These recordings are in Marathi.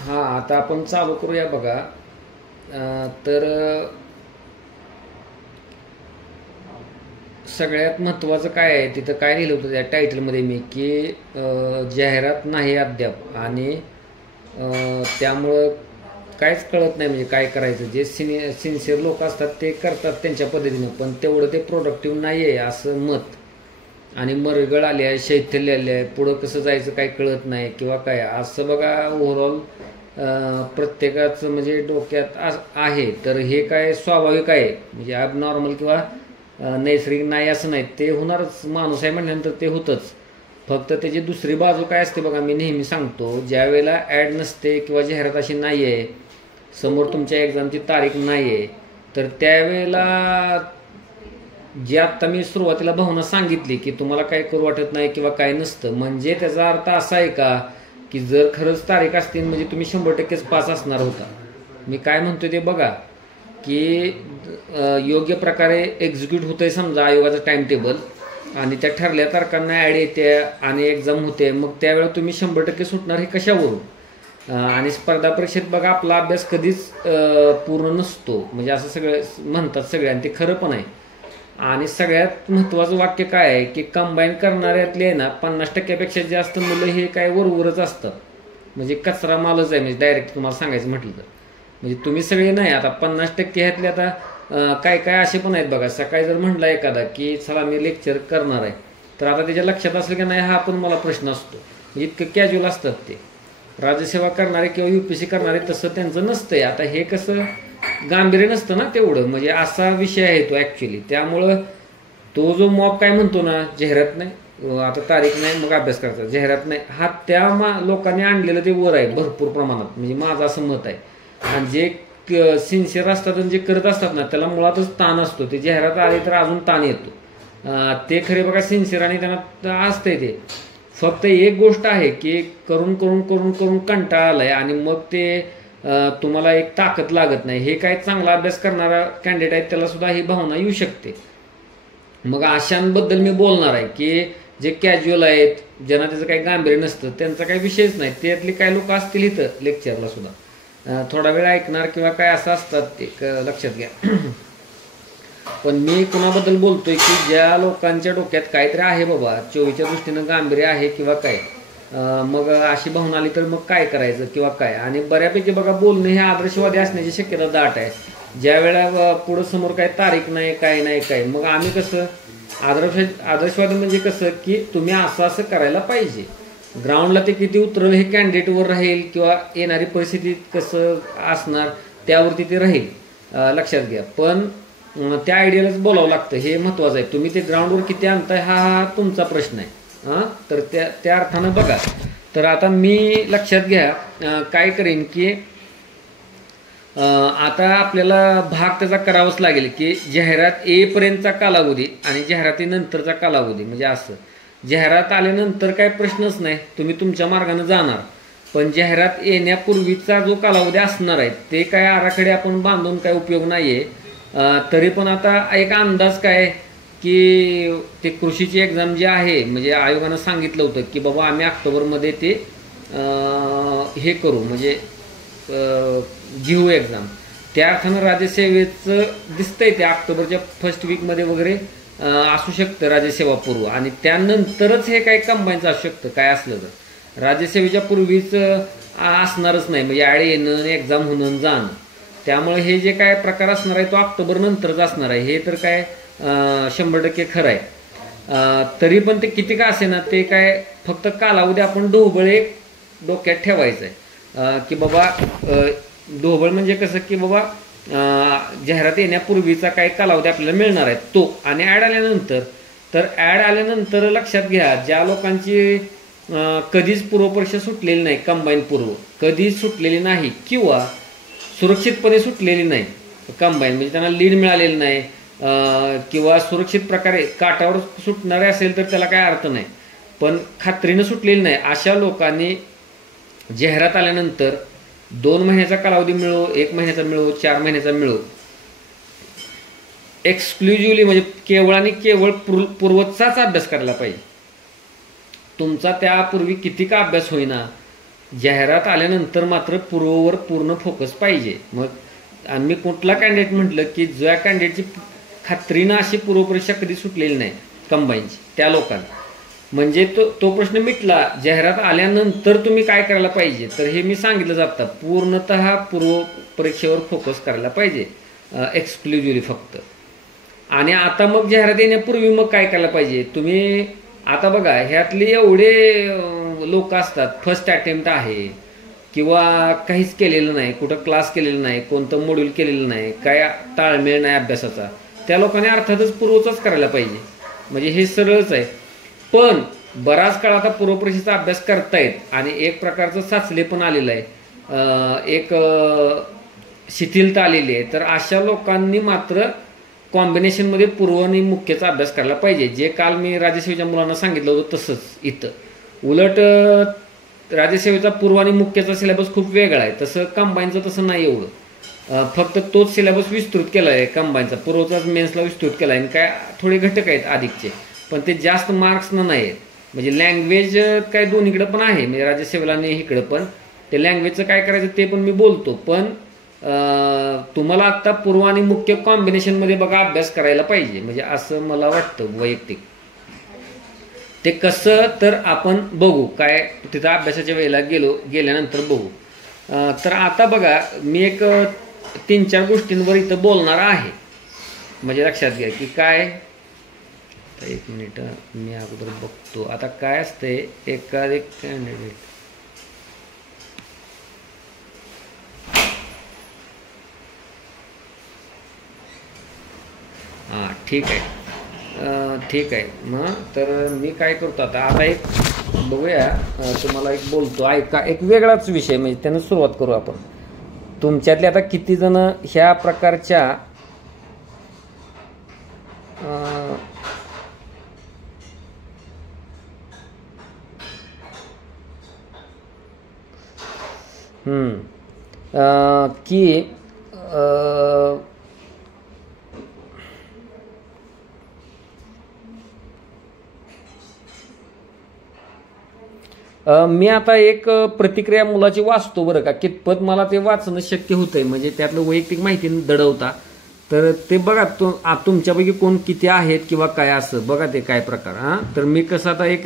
हां, आता आपण चालू करूया बघा. तर सगळ्यात महत्त्वाचं काय आहे तिथं काय लिहिलं होतं त्या टायटलमध्ये मी की जाहिरात नाही अद्याप आणि त्यामुळं काहीच कळत नाही म्हणजे काय करायचं. जे सिन्सिअर लोक असतात ते करतात त्यांच्या पद्धतीनं, पण तेवढं ते प्रोडक्टिव्ह नाही आहे असं मत. आणि मरगळ आली आहे, शैथिल्य आले आहे, पुढं कसं जायचं काही कळत नाही किंवा काय असं बघा. ओव्हरऑल प्रत्येकाचं म्हणजे डोक्यात आहे. तर हे काय स्वाभाविक आहे म्हणजे ॲबनॉर्मल किंवा नैसर्गिक नाही असं नाही, ते होणारच. माणूस आहे म्हटल्यानंतर ते होतंच. फक्त त्याची दुसरी बाजू काय असते बघा, मी नेहमी सांगतो, ज्या वेळेला ॲड नसते किंवा जाहिरात अशी नाही आहे, समोर तुमच्या एक्झामची तारीख नाही आहे, तर त्यावेळेला जे आत्ता मी सुरुवातीला भावना सांगितली की तुम्हाला काय करू वाटत नाही किंवा काय नसतं, म्हणजे त्याचा अर्थ असा आहे का की जर खरंच तारीख असतील म्हणजे तुम्ही 100%च पास असणार होता. मी काय म्हणतोय ते बघा की योग्य प्रकारे एक्झिक्यूट होतंय समजा आयोगाचं टाइम टेबल आणि त्या ठरल्या तारखांना ॲड येते आणि एक्झाम होते, मग त्यावेळेला तुम्ही 100% सुटणार हे कशावरून. आणि स्पर्धा परीक्षेत बघा आपला अभ्यास कधीच पूर्ण नसतो म्हणजे असं सगळे म्हणतात सगळे, आणि ते खरं पण आहे. आणि सगळ्यात महत्त्वाचं वाक्य काय आहे की कंबाईन करणाऱ्यातले आहे ना 50%पेक्षा जास्त मुलं हे काय वरवरच असतात, म्हणजे कचरा मालच आहे. म्हणजे डायरेक्ट तुम्हाला सांगायचं म्हटलं तर म्हणजे तुम्ही सगळे नाही. आता 50% ह्यातले आता काय काय असे पण आहेत बघा. सकाळी जर म्हटलं एखादा की चला मी लेक्चर करणार आहे, तर आता त्याच्या लक्षात असलं की नाही हा पण मला प्रश्न असतो. म्हणजे इतकं कॅज्युअल असतात ते. राज्यसेवा करणारे किंवा UPSC करणारे तसं त्यांचं नसतंय. आता हे कसं गांभीर्य नसतं ना तेवढं, म्हणजे असा विषय आहे तो ॲक्च्युली. त्यामुळं तो जो मॉब काय म्हणतो ना जाहिरात नाही, आता तारीख नाही मग अभ्यास करायचा, जाहिरात नाही, हा त्या लोकांनी आणलेलं ते वर आहे भरपूर प्रमाणात, म्हणजे माझं असं मत आहे. आणि जे सिन्सिअर असतात आणि जे करत असतात ना त्याला मुळातच ताण असतो. ते जाहिरात आली तर अजून ताण येतो. ते खरे बघा सिन्सिअर आणि त्यांना असतंय ते. फक्त एक गोष्ट आहे की करून करून करून करून कंटाळा आलाय आणि मग ते तुम्हाला एक ताकद लागत नाही. हे काय चांगला अभ्यास करणारा कॅन्डिडेट आहे त्याला सुद्धा ही भावना येऊ शकते. मग अशांबद्दल मी बोलणार आहे की जे कॅज्युअल आहेत, ज्यांना त्याचं काही गांभीर्य नसतं, त्यांचा काही विषयच नाही. त्यातले काही लोक असतील इथं लेक्चरला सुद्धा थोडा वेळ ऐकणार किंवा काय असं असतात ते लक्षात घ्या. पण मी कुणाबद्दल बोलतोय की ज्या लोकांच्या डोक्यात काहीतरी आहे बाबा, 24च्या दृष्टीनं गांभीर्य आहे किंवा काय, मग अशी भावना आली तर मग काय करायचं किंवा काय. आणि बऱ्यापैकी बघा बोलणं हे आदर्शवादी असण्याची शक्यता दाट आहे. ज्या वेळेला पुढं समोर काही तारीख नाही काय नाही काय, मग आम्ही कसं आदर्शवादी म्हणजे कसं की तुम्ही असं असं करायला पाहिजे. ग्राउंडला ते किती उतरल हे कॅन्डिडेटवर राहील किंवा येणारी परिस्थिती कसं असणार त्यावरती ते राहील, लक्षात घ्या. पण त्या आयडियालाच बोलावं लागतं, हे महत्त्वाचं आहे. तुम्ही ते ग्राउंडवर किती आणताय हा तुमचा प्रश्न आहे. तर त्या अर्थानं बघा. तर आता मी लक्षात घ्या काय करेन की आता आपल्याला भाग त्याचा करावाच लागेल की जाहिरात येईपर्यंतचा कालावधी आणि जाहिरातीनंतरचा कालावधी. म्हणजे असं जाहिरात आल्यानंतर काय प्रश्नच नाही, तुम्ही तुमच्या मार्गाने जाणार. पण जाहिरात येण्यापूर्वीचा जो कालावधी असणार आहे ते काय आराखडे आपण बांधून काय उपयोग नाही आहे. तरी पण आता एक अंदाज काय की ते कृषीची एक्झाम जी आहे म्हणजे आयोगानं सांगितलं होतं की बाबा आम्ही ऑक्टोबरमध्ये ते हे करू म्हणजे घेऊ एक्झाम. त्या अर्थानं राज्यसेवेचं दिसतंय ते ऑक्टोबरच्या फर्स्ट वीकमध्ये वगैरे असू शकतं राज्यसेवा पूर्व, आणि त्यानंतरच हे काही कंबाईनचं असू शकतं काय असलं तर. राज्यसेवेच्या पूर्वीच असणारच नाही म्हणजे ॲड येणं एक्झाम होणं जाणं. त्यामुळे हे जे काय प्रकार असणार आहे तो ऑक्टोबर नंतरच असणार आहे, हे तर काय 100% खरं आहे. तरी पण ते किती का असे ना ते काय फक्त कालावधी आपण ढोबळे डोक्यात ठेवायचं आहे की बाबा ढोबळ म्हणजे कसं की बाबा जाहिरात येण्यापूर्वीचा काही कालावधी आपल्याला मिळणार आहे तो, आणि ॲड आल्यानंतर. तर ॲड आल्यानंतर लक्षात घ्या ज्या लोकांची कधीच पूर्वपरीक्षा सुटलेली नाही, कंबाईन पूर्व कधीच सुटलेली नाही किंवा सुरक्षितपणे सुटलेली नाही कंबाईन, म्हणजे त्यांना लीड मिळालेली नाही किंवा सुरक्षित प्रकारे काठावर सुटणारे असेल तर त्याला काय अर्थ नाही, पण खात्रीनं सुटलेली नाही, अशा लोकांनी जाहिरात आल्यानंतर 2 महिन्याचा कालावधी मिळो, 1 महिन्याचा मिळो, 4 महिन्याचा मिळो, एक्सक्लुझिव्हली म्हणजे केवळ आणि केवळ पूर्वचाच अभ्यास करायला पाहिजे. तुमचा त्यापूर्वी किती का अभ्यास होईना जाहिरात आल्यानंतर मात्र पूर्ववर पूर्ण फोकस पाहिजे. मग आम्ही कुठला कॅन्डिडेट म्हटलं की ज्या कॅन्डिडेटची खात्रीनं अशी पूर्वपरीक्षा कधी सुटलेली नाही कंबाईनची, त्या लोकांना म्हणजे तो प्रश्न मिटला. जाहिरात आल्यानंतर तुम्ही काय करायला पाहिजे, तर हे मी सांगितलं जातं, पूर्णतः पूर्व परीक्षेवर फोकस करायला पाहिजे एक्सक्लुझिव्हली फक्त. आणि आता मग जाहिरात येण्यापूर्वी मग काय करायला पाहिजे तुम्ही. आता बघा ह्यातले एवढे लोक असतात, फर्स्ट अटेम्प्ट आहे किंवा काहीच केलेलं नाही, कुठं क्लास केलेलं नाही, कोणतं मॉड्यूल केलेलं नाही, काय ताळमेळ नाही अभ्यासाचा, त्या लोकांनी अर्थातच पूर्वचाच करायला पाहिजे. म्हणजे हे सरळच आहे. पण बराच काळ आता पूर्वपरीक्षेचा अभ्यास करतायत आणि एक प्रकारचं साचले पण आलेलं आहे, एक शिथिलता आलेली आहे. तर अशा लोकांनी मात्र कॉम्बिनेशनमध्ये पूर्व आणि मुख्यचा अभ्यास करायला पाहिजे. जे काल मी राज्यसेवेच्या मुलांना सांगितलं होतं तसंच इथं. उलट राज्यसेवेचा पूर्व आणि मुख्यचा सिलेबस खूप वेगळा आहे, तसं कंबाईनचं तसं नाही एवढं. फक्त तोच सिलेबस विस्तृत केला आहे कंबाईनचा, पूर्वचाच मेन्सला विस्तृत केला आहे. आणि काय थोडे घटक आहेत अधिकचे, पण ते जास्त मार्क्सनं नाही आहेत. म्हणजे लँग्वेज काय दोन्हीकडे पण आहे, म्हणजे राज्यसेवेला आणि इकडं पण. ते लँग्वेजचं काय करायचं ते पण मी बोलतो. पण तुम्हाला आता पूर्व आणि मुख्य कॉम्बिनेशनमध्ये बघा अभ्यास करायला पाहिजे, म्हणजे असं मला वाटतं वैयक्तिक. ते कसं तर आपण बघू, काय तिथं अभ्यासाच्या वेळेला गेल्यानंतर बघू. तर आता बघा मी एक 3-4 गोष्टींवर इथं बोलणार आहे, म्हणजे लक्षात घ्या की काय. एक मिनिट मी अगोदर बघतो आता काय असते. एक कॅन्डिडेट हां ठीक आहे मग. तर मी काय करतो आता एक बघूया, तुम्हाला एक बोलतो ऐका, एक वेगळाच विषय, म्हणजे त्यानं सुरुवात करू आपण. तुमच्यातले आता किती जण ह्या प्रकारच्या की मी आता एक प्रतिक्रिया मुलाची वाचतो बरं का, कितपत मला ते वाचणं शक्य होतंय, म्हणजे त्यातलं वैयक्तिक माहिती दडवता. तर ते बघा तुमच्यापैकी कोण किती आहेत किंवा काय असं बघा ते काय प्रकार. हां तर मी कसं आता एक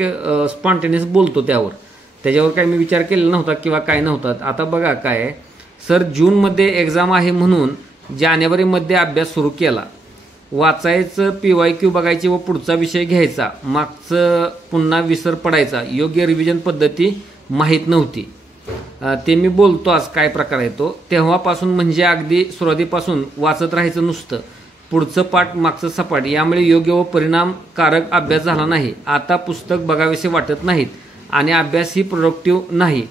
स्पॉन्टेनियस बोलतो त्याच्यावर काय मी विचार केलेला नव्हता किंवा काय नव्हता. आता बघा काय, सर जूनमध्ये एक्झाम आहे म्हणून जानेवारीमध्ये अभ्यास सुरू केला, वाचायचं, PYQ बघायची व पुढचा विषय घ्यायचा, मागचं पुन्हा विसर पडायचा, योग्य रिव्हिजन पद्धती माहीत नव्हती. ते मी बोलतो आज काय प्रकार आहे तो. तेव्हापासून म्हणजे अगदी सुरुवातीपासून वाचत राहायचं नुसतं, पुढचं पाठ मागचं सपाट, यामुळे योग्य व परिणामकारक अभ्यास झाला नाही. आता पुस्तक बघावेसे वाटत नाहीत आणि अभ्यासही प्रोडक्टिव्ह नाही.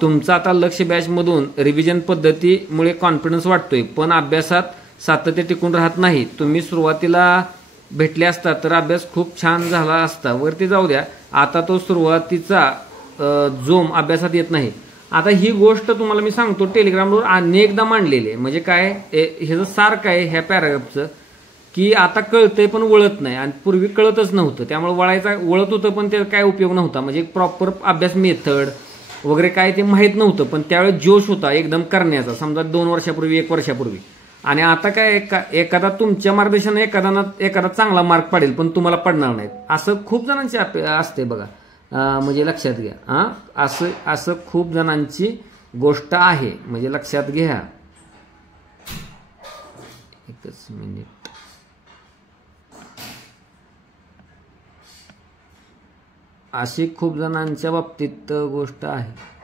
तुमचं आता लक्ष बॅचमधून रिव्हिजन पद्धतीमुळे कॉन्फिडन्स वाटतोय, पण अभ्यासात सातत्य टिकून राहत नाही. तुम्ही सुरुवातीला भेटले असता तर अभ्यास खूप छान झाला असता. वरती जाऊ द्या. आता तो सुरुवातीचा जोम अभ्यासात येत नाही. आता ही गोष्ट तुम्हाला मी सांगतो टेलिग्रामवर अनेकदा मांडलेली आहे. म्हणजे काय ह्याचं सार काय ह्या पॅराग्राफचं, की आता कळतंय पण वळत नाही, आणि पूर्वी कळतच नव्हतं, त्यामुळे वळत होतं पण त्याचा काय उपयोग नव्हता. म्हणजे प्रॉपर अभ्यास मेथड वगैरे काय ते माहीत नव्हतं, पण त्यावेळेस जोश होता एकदम करण्याचा, समजा 2 वर्षापूर्वी 1 वर्षापूर्वी. आणि आता काय एखादा तुमच्या मार्गदर्शनाने एखादा चांगला मार्क पडेल, पण तुम्हाला पडणार नाहीत, असं खूप जणांची असते बघा. म्हणजे लक्षात घ्या. असं खूप जणांची गोष्ट आहे, म्हणजे लक्षात घ्या. एकच मिनिट. अशी खूप जणांच्या बाबतीत गोष्ट आहे.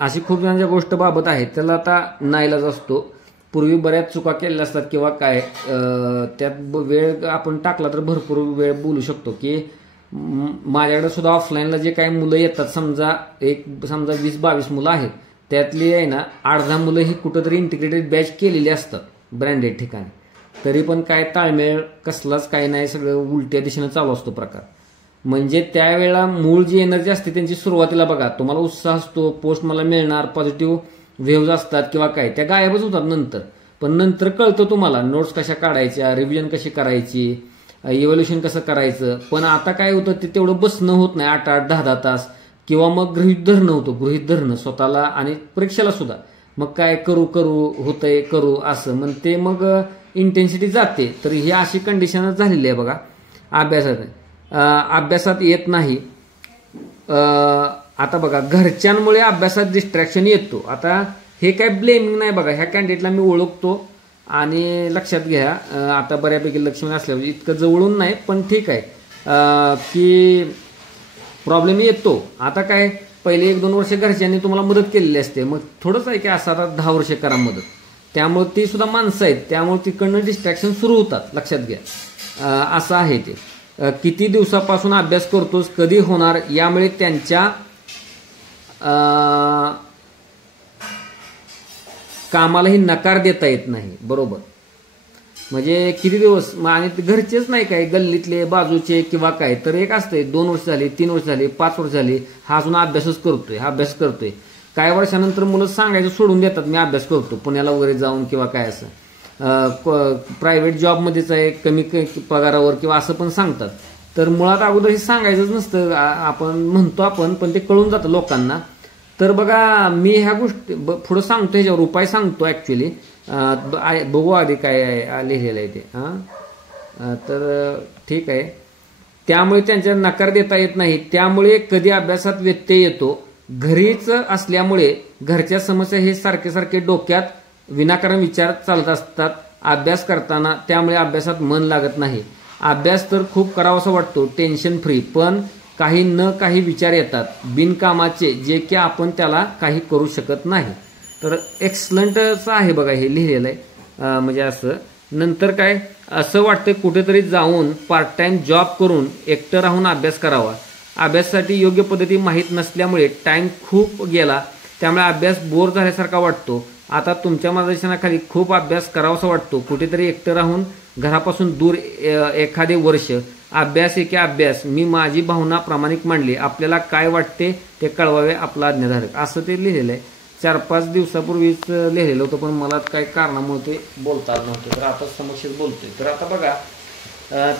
अशी खूप जणांच्या गोष्ट बाबत आहे. त्याला आता नाईलाज असतो. पूर्वी बऱ्याच चुका केलेल्या असतात किंवा काय, त्यात वेळ आपण टाकला तर भरपूर वेळ बोलू शकतो. की माझ्याकडे सुद्धा ऑफलाईनला जे काही मुलं येतात, समजा 20-22 मुलं आहेत, त्यातली आहे ना 8-10 मुलं ही कुठंतरी इंटिग्रेटेड बॅच केलेली असतात ब्रँडेड ठिकाणी, तरी पण काय ताळमेळ कसलाच काही नाही, सगळं उलट्या दिशेनं चालू असतो प्रकार. म्हणजे त्यावेळेला मूळ जी एनर्जी असते त्यांची सुरुवातीला बघा, तुम्हाला उत्साह असतो, पोस्ट मला मिळणार, पॉझिटिव्ह व्हेव्ज असतात किंवा काय, त्या गायबच होतात नंतर. पण नंतर कळतं तुम्हाला नोट्स कशा काढायच्या, रिव्हिजन कशी करायची, इव्हॅल्युएशन कसं करायचं. पण आता काय होतं, ते तेवढं बसणं होत नाही 8-8, 10-10 तास, किंवा मग गृहीत धरणं होतं, गृहीत धरणं स्वतःला आणि परीक्षेला सुद्धा. मग काय करू होतंय करू असं मग ते मग इंटेन्सिटी जाते. तर ही अशी कंडिशनच झालेली आहे बघा अभ्यासात येत नाही. आता बघा घरच्यांमुळे अभ्यासात डिस्ट्रॅक्शन येतो. आता हे काय ब्लेमिंग नाही बघा, ह्या कॅन्डिडेटला मी ओळखतो आणि लक्षात घ्या, आता बऱ्यापैकी लक्ष्मण असल्यावर इतकं जवळून नाही, पण ठीक आहे की प्रॉब्लेम येतो. आता काय पहिले 1-2 वर्ष घरच्यांनी तुम्हाला मदत केलेली असते, मग थोडंच आहे की असं आता 10 वर्ष करा मदत. त्यामुळे ती सुद्धा माणसं आहेत, त्यामुळे तिकडनं डिस्ट्रॅक्शन सुरू होतात, लक्षात घ्या. असं आहे ते. किती दिवसापासून अभ्यास करतोस, कधी होणार, यामुळे त्यांच्या कामालाही नकार देता येत नाही. बरोबर, म्हणजे किती दिवस, आणि घरचेच नाही काय, गल्लीतले बाजूचे किंवा काय, तर एक असतंय 2 वर्ष झाली, 3 वर्ष झाली, 5 वर्ष झाली, हा अजून अभ्यासच करतोय, हा अभ्यास करतोय. काही वर्षानंतर मुलं सांगायचं सोडून देतात, मी अभ्यास करतो पुण्याला वगैरे जाऊन किंवा काय असं, प्रायव्हेट जॉबमध्येच आहे, कमी पगारावर किंवा असं पण सांगतात. तर मुळात अगोदर हे सांगायचंच नसतं, आपण पण ते कळून जातं लोकांना. तर बघा मी ह्या गोष्टी पुढं सांगतो, ह्याच्यावर उपाय सांगतो ऍक्च्युली. बघू आधी काय लिहिलेलं आहे ते. तर ठीक आहे. त्यामुळे त्यांच्या नकार देता येत नाही, त्यामुळे कधी अभ्यासात व्यत्यय येतो. घरीच असल्यामुळे घरच्या समस्या हे सारखे सारखे डोक्यात विनाकारण विचार चालत असतात अभ्यास करताना, त्यामुळे अभ्यासात मन लागत नाही. अभ्यास तर खूप करावासा वाटतो, टेन्शन फ्री, पण काही विचार येतात बिनकामाचे, जे की आपण त्याला काही करू शकत नाही. तर एक्सलंटच आहे बघा हे लिहिलेलं आहे. म्हणजे असं नंतर काय असं वाटतं कुठेतरी जाऊन पार्ट टाइम जॉब करून एकटं राहून अभ्यास करावा. अभ्यासासाठी योग्य पद्धती माहीत नसल्यामुळे टाइम खूप गेला, त्यामुळे अभ्यास बोर झाल्यासारखा वाटतो. आता तुमच्या मार्गदर्शनाखाली खूप अभ्यास करावासा वाटतो, कुठेतरी एकटं राहून घरापासून दूर एखादे वर्ष अभ्यास की अभ्यास. मी माझी भावना प्रामाणिक मांडली, आपल्याला काय वाटते ते कळवावे, आपला आज्ञाधारक. असं ते लिहिलेलं आहे. 4-5 दिवसापूर्वीच लिहिलेलं होतं, पण मला काही कारणामुळे ते बोलता आलं नव्हतं, तर आता समक्षच बोलतोय. तर आता बघा,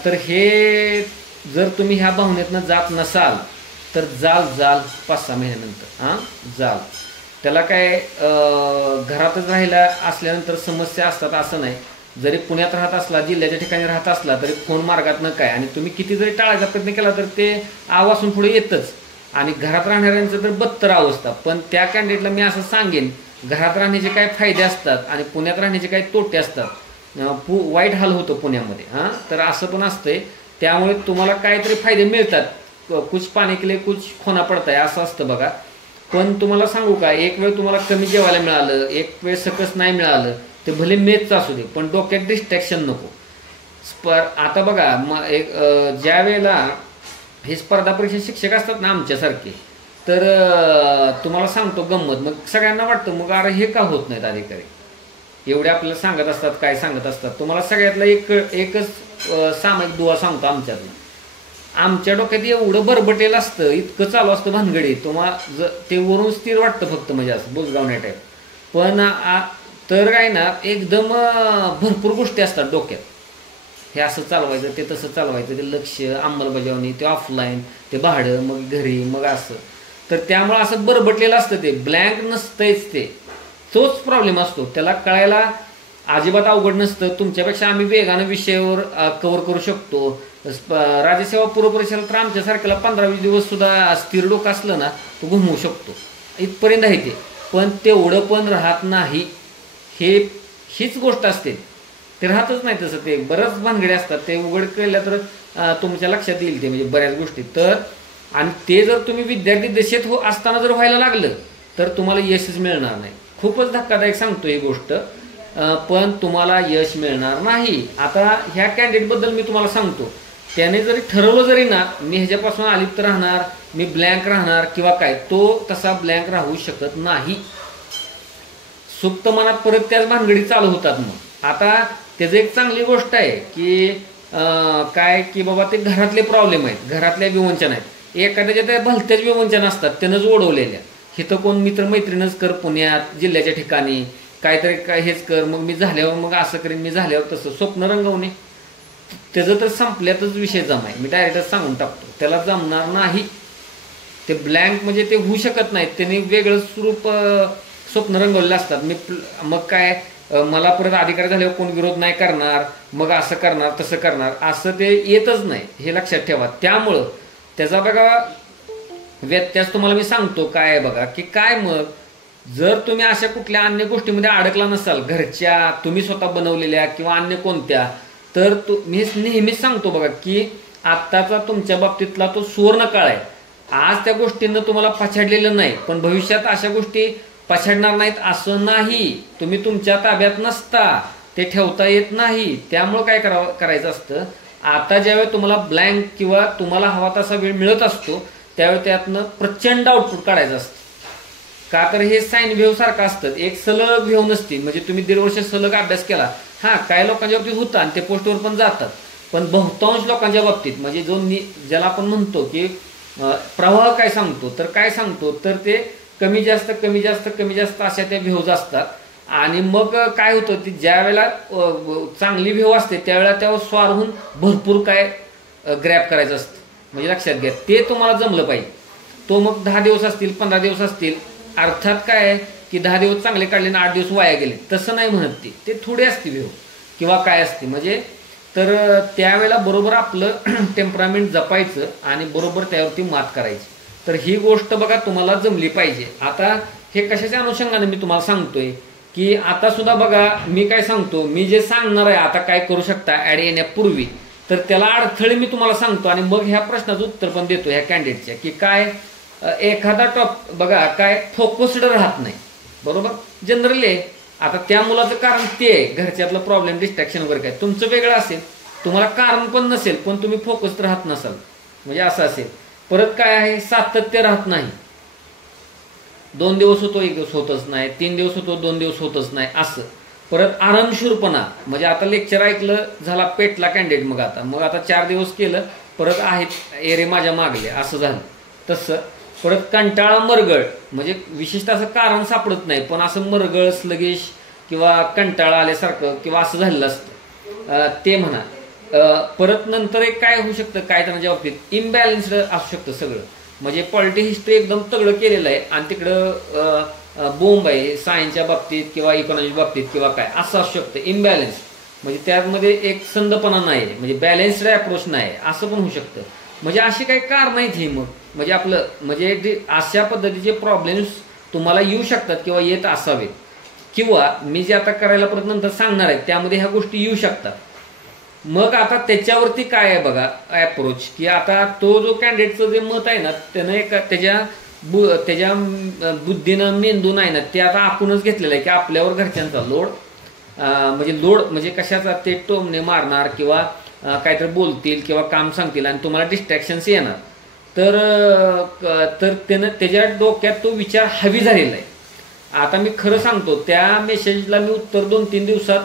तर हे जर तुम्ही ह्या भावनेतनं जात नसाल तर जाल 5-6 महिन्यानंतर जाल. त्याला काय घरातच राहिला असल्यानंतर समस्या असतात असं नाही. जरी पुण्यात राहत असला, जिल्ह्याच्या ठिकाणी राहत असला, तरी फोन मार्गातनं काय, आणि तुम्ही किती जरी टाळायचा प्रयत्न केला तर ते आवाजून पुढे येतच. आणि घरात राहणाऱ्यांचं तर बत्तर अवस्था. पण त्या कॅन्डिडेटला मी असं सांगेन, घरात राहण्याचे काय फायदे असतात आणि पुण्यात राहण्याचे काय तोटे असतात. वाईट हाल होतो पुण्यामध्ये. तर असं पण असतंय. त्यामुळे तुम्हाला काहीतरी फायदे मिळतात, कुछ पाणी केले कुछ खोना पडताय, असं असतं बघा. पण तुम्हाला सांगू का, एक वेळ तुम्हाला कमी जेवायला मिळालं, एक वेळ सकस नाही मिळालं, ते भले मेथचं असू दे, पण डोक्यात डिस्ट्रॅक्शन नको. आता बघा ज्या वेळेला हे स्पर्धा परीक्षा शिक्षक असतात ना आमच्यासारखे, तर तुम्हाला सांगतो गंमत, मग सगळ्यांना वाटतं मग अरे हे का होत नाहीत अधिकारी, एवढे आपल्याला सांगत असतात, काय सांगत असतात. तुम्हाला सगळ्यातला एकच सामायिक दुवा सांगतो आमच्यातलं. आमच्या डोक्यात एवढं बरबटेल असतं, इतकं चालू असतं भानगडी, तुम्हाला ते वरून स्थिर वाटतं फक्त, म्हणजे असं बुजगावण्या टाईप. पण तर काय ना, एकदम भरपूर गोष्टी असतात डोक्यात. हे असं चालवायचं, ते तसं चालवायचं, ते लक्ष, अंमलबजावणी, ते ऑफलाईन, ते भाडं, मग घरी, मग असं. तर त्यामुळं असं बरबटलेलं असतं, ते ब्लँक नसतंच. तोच प्रॉब्लेम असतो, त्याला कळायला अजिबात अवघड नसतं. तुमच्यापेक्षा आम्ही वेगानं विषयावर कव्हर करू शकतो. राज्यसेवा पूर्व परीक्षेला तर आमच्यासारख्याला 15-20 दिवस सुद्धा स्थिर डोकं असलं ना, तो घुमवू शकतो, इथपर्यंत आहे ते. पण तेवढं पण राहत नाही, हीच गोष्ट असते. ते राहतच नाही तसं, ते बरंच भानगडे असतात. ते उघड केल्या तर तुमच्या लक्षात येईल ते, म्हणजे बऱ्याच गोष्टी. तर आणि ते जर तुम्ही विद्यार्थी दशेत असताना जर व्हायला लागलं तर तुम्हाला यशच मिळणार नाही. खूपच धक्कादायक सांगतो ही गोष्ट, पण तुम्हाला यश मिळणार नाही. आता ह्या कॅन्डिडेटबद्दल मी तुम्हाला सांगतो, त्याने जरी ठरवलं जरी ना, मी ह्याच्यापासून अलिप्त राहणार, मी ब्लँक राहणार किंवा काय, तो तसा ब्लँक राहू शकत नाही. सुप्त मनात परत त्याच भानगडी चालू होतात. मग आता त्याचं एक चांगली गोष्ट आहे की काय की बाबा ते घरातले प्रॉब्लेम आहेत, घरातल्या विवंचन आहेत. एखाद्याच्या त्या भलत्याच विवंचन असतात त्यानंच ओढवलेल्या. इथं कोण मित्रमैत्रीणच कर, पुण्यात जिल्ह्याच्या ठिकाणी काहीतरी काय हेच कर, मग मी झाल्यावर मग असं करेन, मी झाल्यावर तसं, स्वप्न रंगवणे. त्याचं तर संपल्यातच विषय जमाय, मी डायरेक्टच सांगून टाकतो, त्याला जमणार नाही. ते ब्लँक म्हणजे ते होऊ शकत नाहीत, त्यांनी वेगळं स्वरूप स्वप्न रंगवलेलं असतात. मग काय मला परत अधिकारी झाल्यावर कोण विरोध नाही करणार, मग असं करणार तसं करणार असं ते येतच नाही, हे लक्षात ठेवा. त्यामुळं त्याचा बघा व्यत्यास तुम्हाला मी सांगतो काय आहे बघा, की काय मग जर तुम्ही अशा कुठल्या अन्य गोष्टीमध्ये अडकला नसाल, घरच्या तुम्ही स्वतः बनवलेल्या किंवा अन्य कोणत्या, तर मी नेहमीच सांगतो बघा की आत्ताचा तुमच्या बाबतीतला तो सुवर्ण काळ आहे. आज त्या गोष्टींना तुम्हाला पछाडलेलं नाही, पण भविष्यात अशा गोष्टी पछाडणार नाहीत असं नाही. तुम्ही तुमच्या ताब्यात नसता, ते ठेवता येत नाही. त्यामुळं काय करायचं असतं, आता ज्यावेळी तुम्हाला ब्लँक किंवा तुम्हाला हवा तसा वेळ मिळत असतो त्यावेळी त्यातनं प्रचंड आउटपुट काढायचं असतं. का तर हे साईन व्हेव सारखं असतं, एक सलग व्हेव नसते. म्हणजे तुम्ही 1.5 वर्ष सलग अभ्यास केला, हां काही लोकांच्या बाबतीत होतं आणि ते पोस्टवर पण जातात, पण बहुतांश लोकांच्या बाबतीत म्हणजे ज्याला आपण म्हणतो की प्रवाह काय सांगतो, तर काय सांगतो तर ते कमी जास्त कमी जास्त कमी जास्त अशा त्या व्हेव्ज असतात. आणि मग काय होतं, ती ज्या वेळेला चांगली व्हेव असते त्यावेळेला त्यावर स्वार होऊन भरपूर काय ग्रॅब करायचं असतं. म्हणजे लक्षात घ्या, ते तुम्हाला जमलं पाहिजे. तो मग 10 दिवस असतील 15 दिवस असतील, अर्थात काय आहे की 10 दिवस चांगले काढले आणि 8 दिवस वाया गेले तसं नाही म्हणत, ते थोडे असते व्हेव किंवा काय असते म्हणजे. तर त्यावेळेला बरोबर आपलं टेम्परामेंट जपायचं आणि बरोबर त्यावरती मात करायची. तर ही गोष्ट बघा तुम्हाला जमली पाहिजे. आता हे कशाच्या अनुषंगाने मी तुम्हाला सांगतोय की आता सुद्धा बघा मी काय सांगतो, मी जे सांगणार आहे आता काय करू शकता ॲड येण्यापूर्वी, तर त्याला अडथळे मी तुम्हाला सांगतो आणि मग ह्या प्रश्नाचं उत्तर पण देतो ह्या कॅन्डिडेटच्या, की काय एखादा बघा काय फोकस्ड राहत नाही, बरोबर जनरली. आता त्या मुलाचं कारण ते आहे, घरच्यातलं प्रॉब्लेम डिस्ट्रॅक्शन वगैरे काय तुमचं वेगळं असेल, तुम्हाला कारण पण नसेल पण तुम्ही फोकस्ड राहत नसाल, म्हणजे असं असेल. परत काय आहे, सातत्य राहत नाही. 2 दिवस होतो 1 दिवस होतच नाही, 3 दिवस होतो 2 दिवस होतच नाही असं. परत आरामशीरपणा, म्हणजे आता लेक्चर ऐकलं झाला पेटला कॅन्डिडेट, मग आता 4 दिवस केलं परत आहेत एरे माझ्या मागले असं झालं तसं. परत कंटाळा मरगळ, म्हणजे विशिष्ट असं कारण सापडत नाही पण असं मरगळ स्लगिश किंवा कंटाळा आल्यासारखं किंवा असं झालेलं असतं ते म्हणा. परत नंतर एक काय होऊ शकतं काय त्यांच्या बाबतीत इम्बॅलन्स्ड असू शकतं सगळं, म्हणजे पॉलिटी हिस्ट्री एकदम तगडं केलेलं आहे आणि तिकडं बोंब आहे सायन्सच्या बाबतीत किंवा इकॉनॉमीच्या बाबतीत किंवा काय असं असू शकतं इम्बॅलन्स, म्हणजे त्यामध्ये एक संधपणा नाही, म्हणजे बॅलन्स्ड अप्रोच नाही असं पण होऊ शकतं. म्हणजे अशी काही कारण नाहीत ही मग, म्हणजे आपलं म्हणजे अशा पद्धतीचे प्रॉब्लेम्स तुम्हाला येऊ शकतात किंवा येत असावेत, किंवा मी जे आता करायला परत नंतर सांगणार आहे त्यामध्ये ह्या गोष्टी येऊ शकतात. मग आता त्याच्यावरती काय आहे बघा अप्रोच, की आता तो जो कॅन्डिडेटचं जे मत आहे ना त्यानं एक त्याच्या बुद्धीनं मेंदून आहे ना ते आता आखूनच घेतलेलं आहे की आपल्यावर घरच्यांचा लोड म्हणजे कशाचा, ते टोमणे मारणार किंवा काहीतरी बोलतील किंवा काम सांगतील आणि तुम्हाला डिस्ट्रॅक्शन्स येणार, तर त्यानं त्याच्या डोक्यात तो विचार हवी झालेला आहे. आता मी खरं सांगतो, त्या मेसेजला मी उत्तर 2-3 दिवसात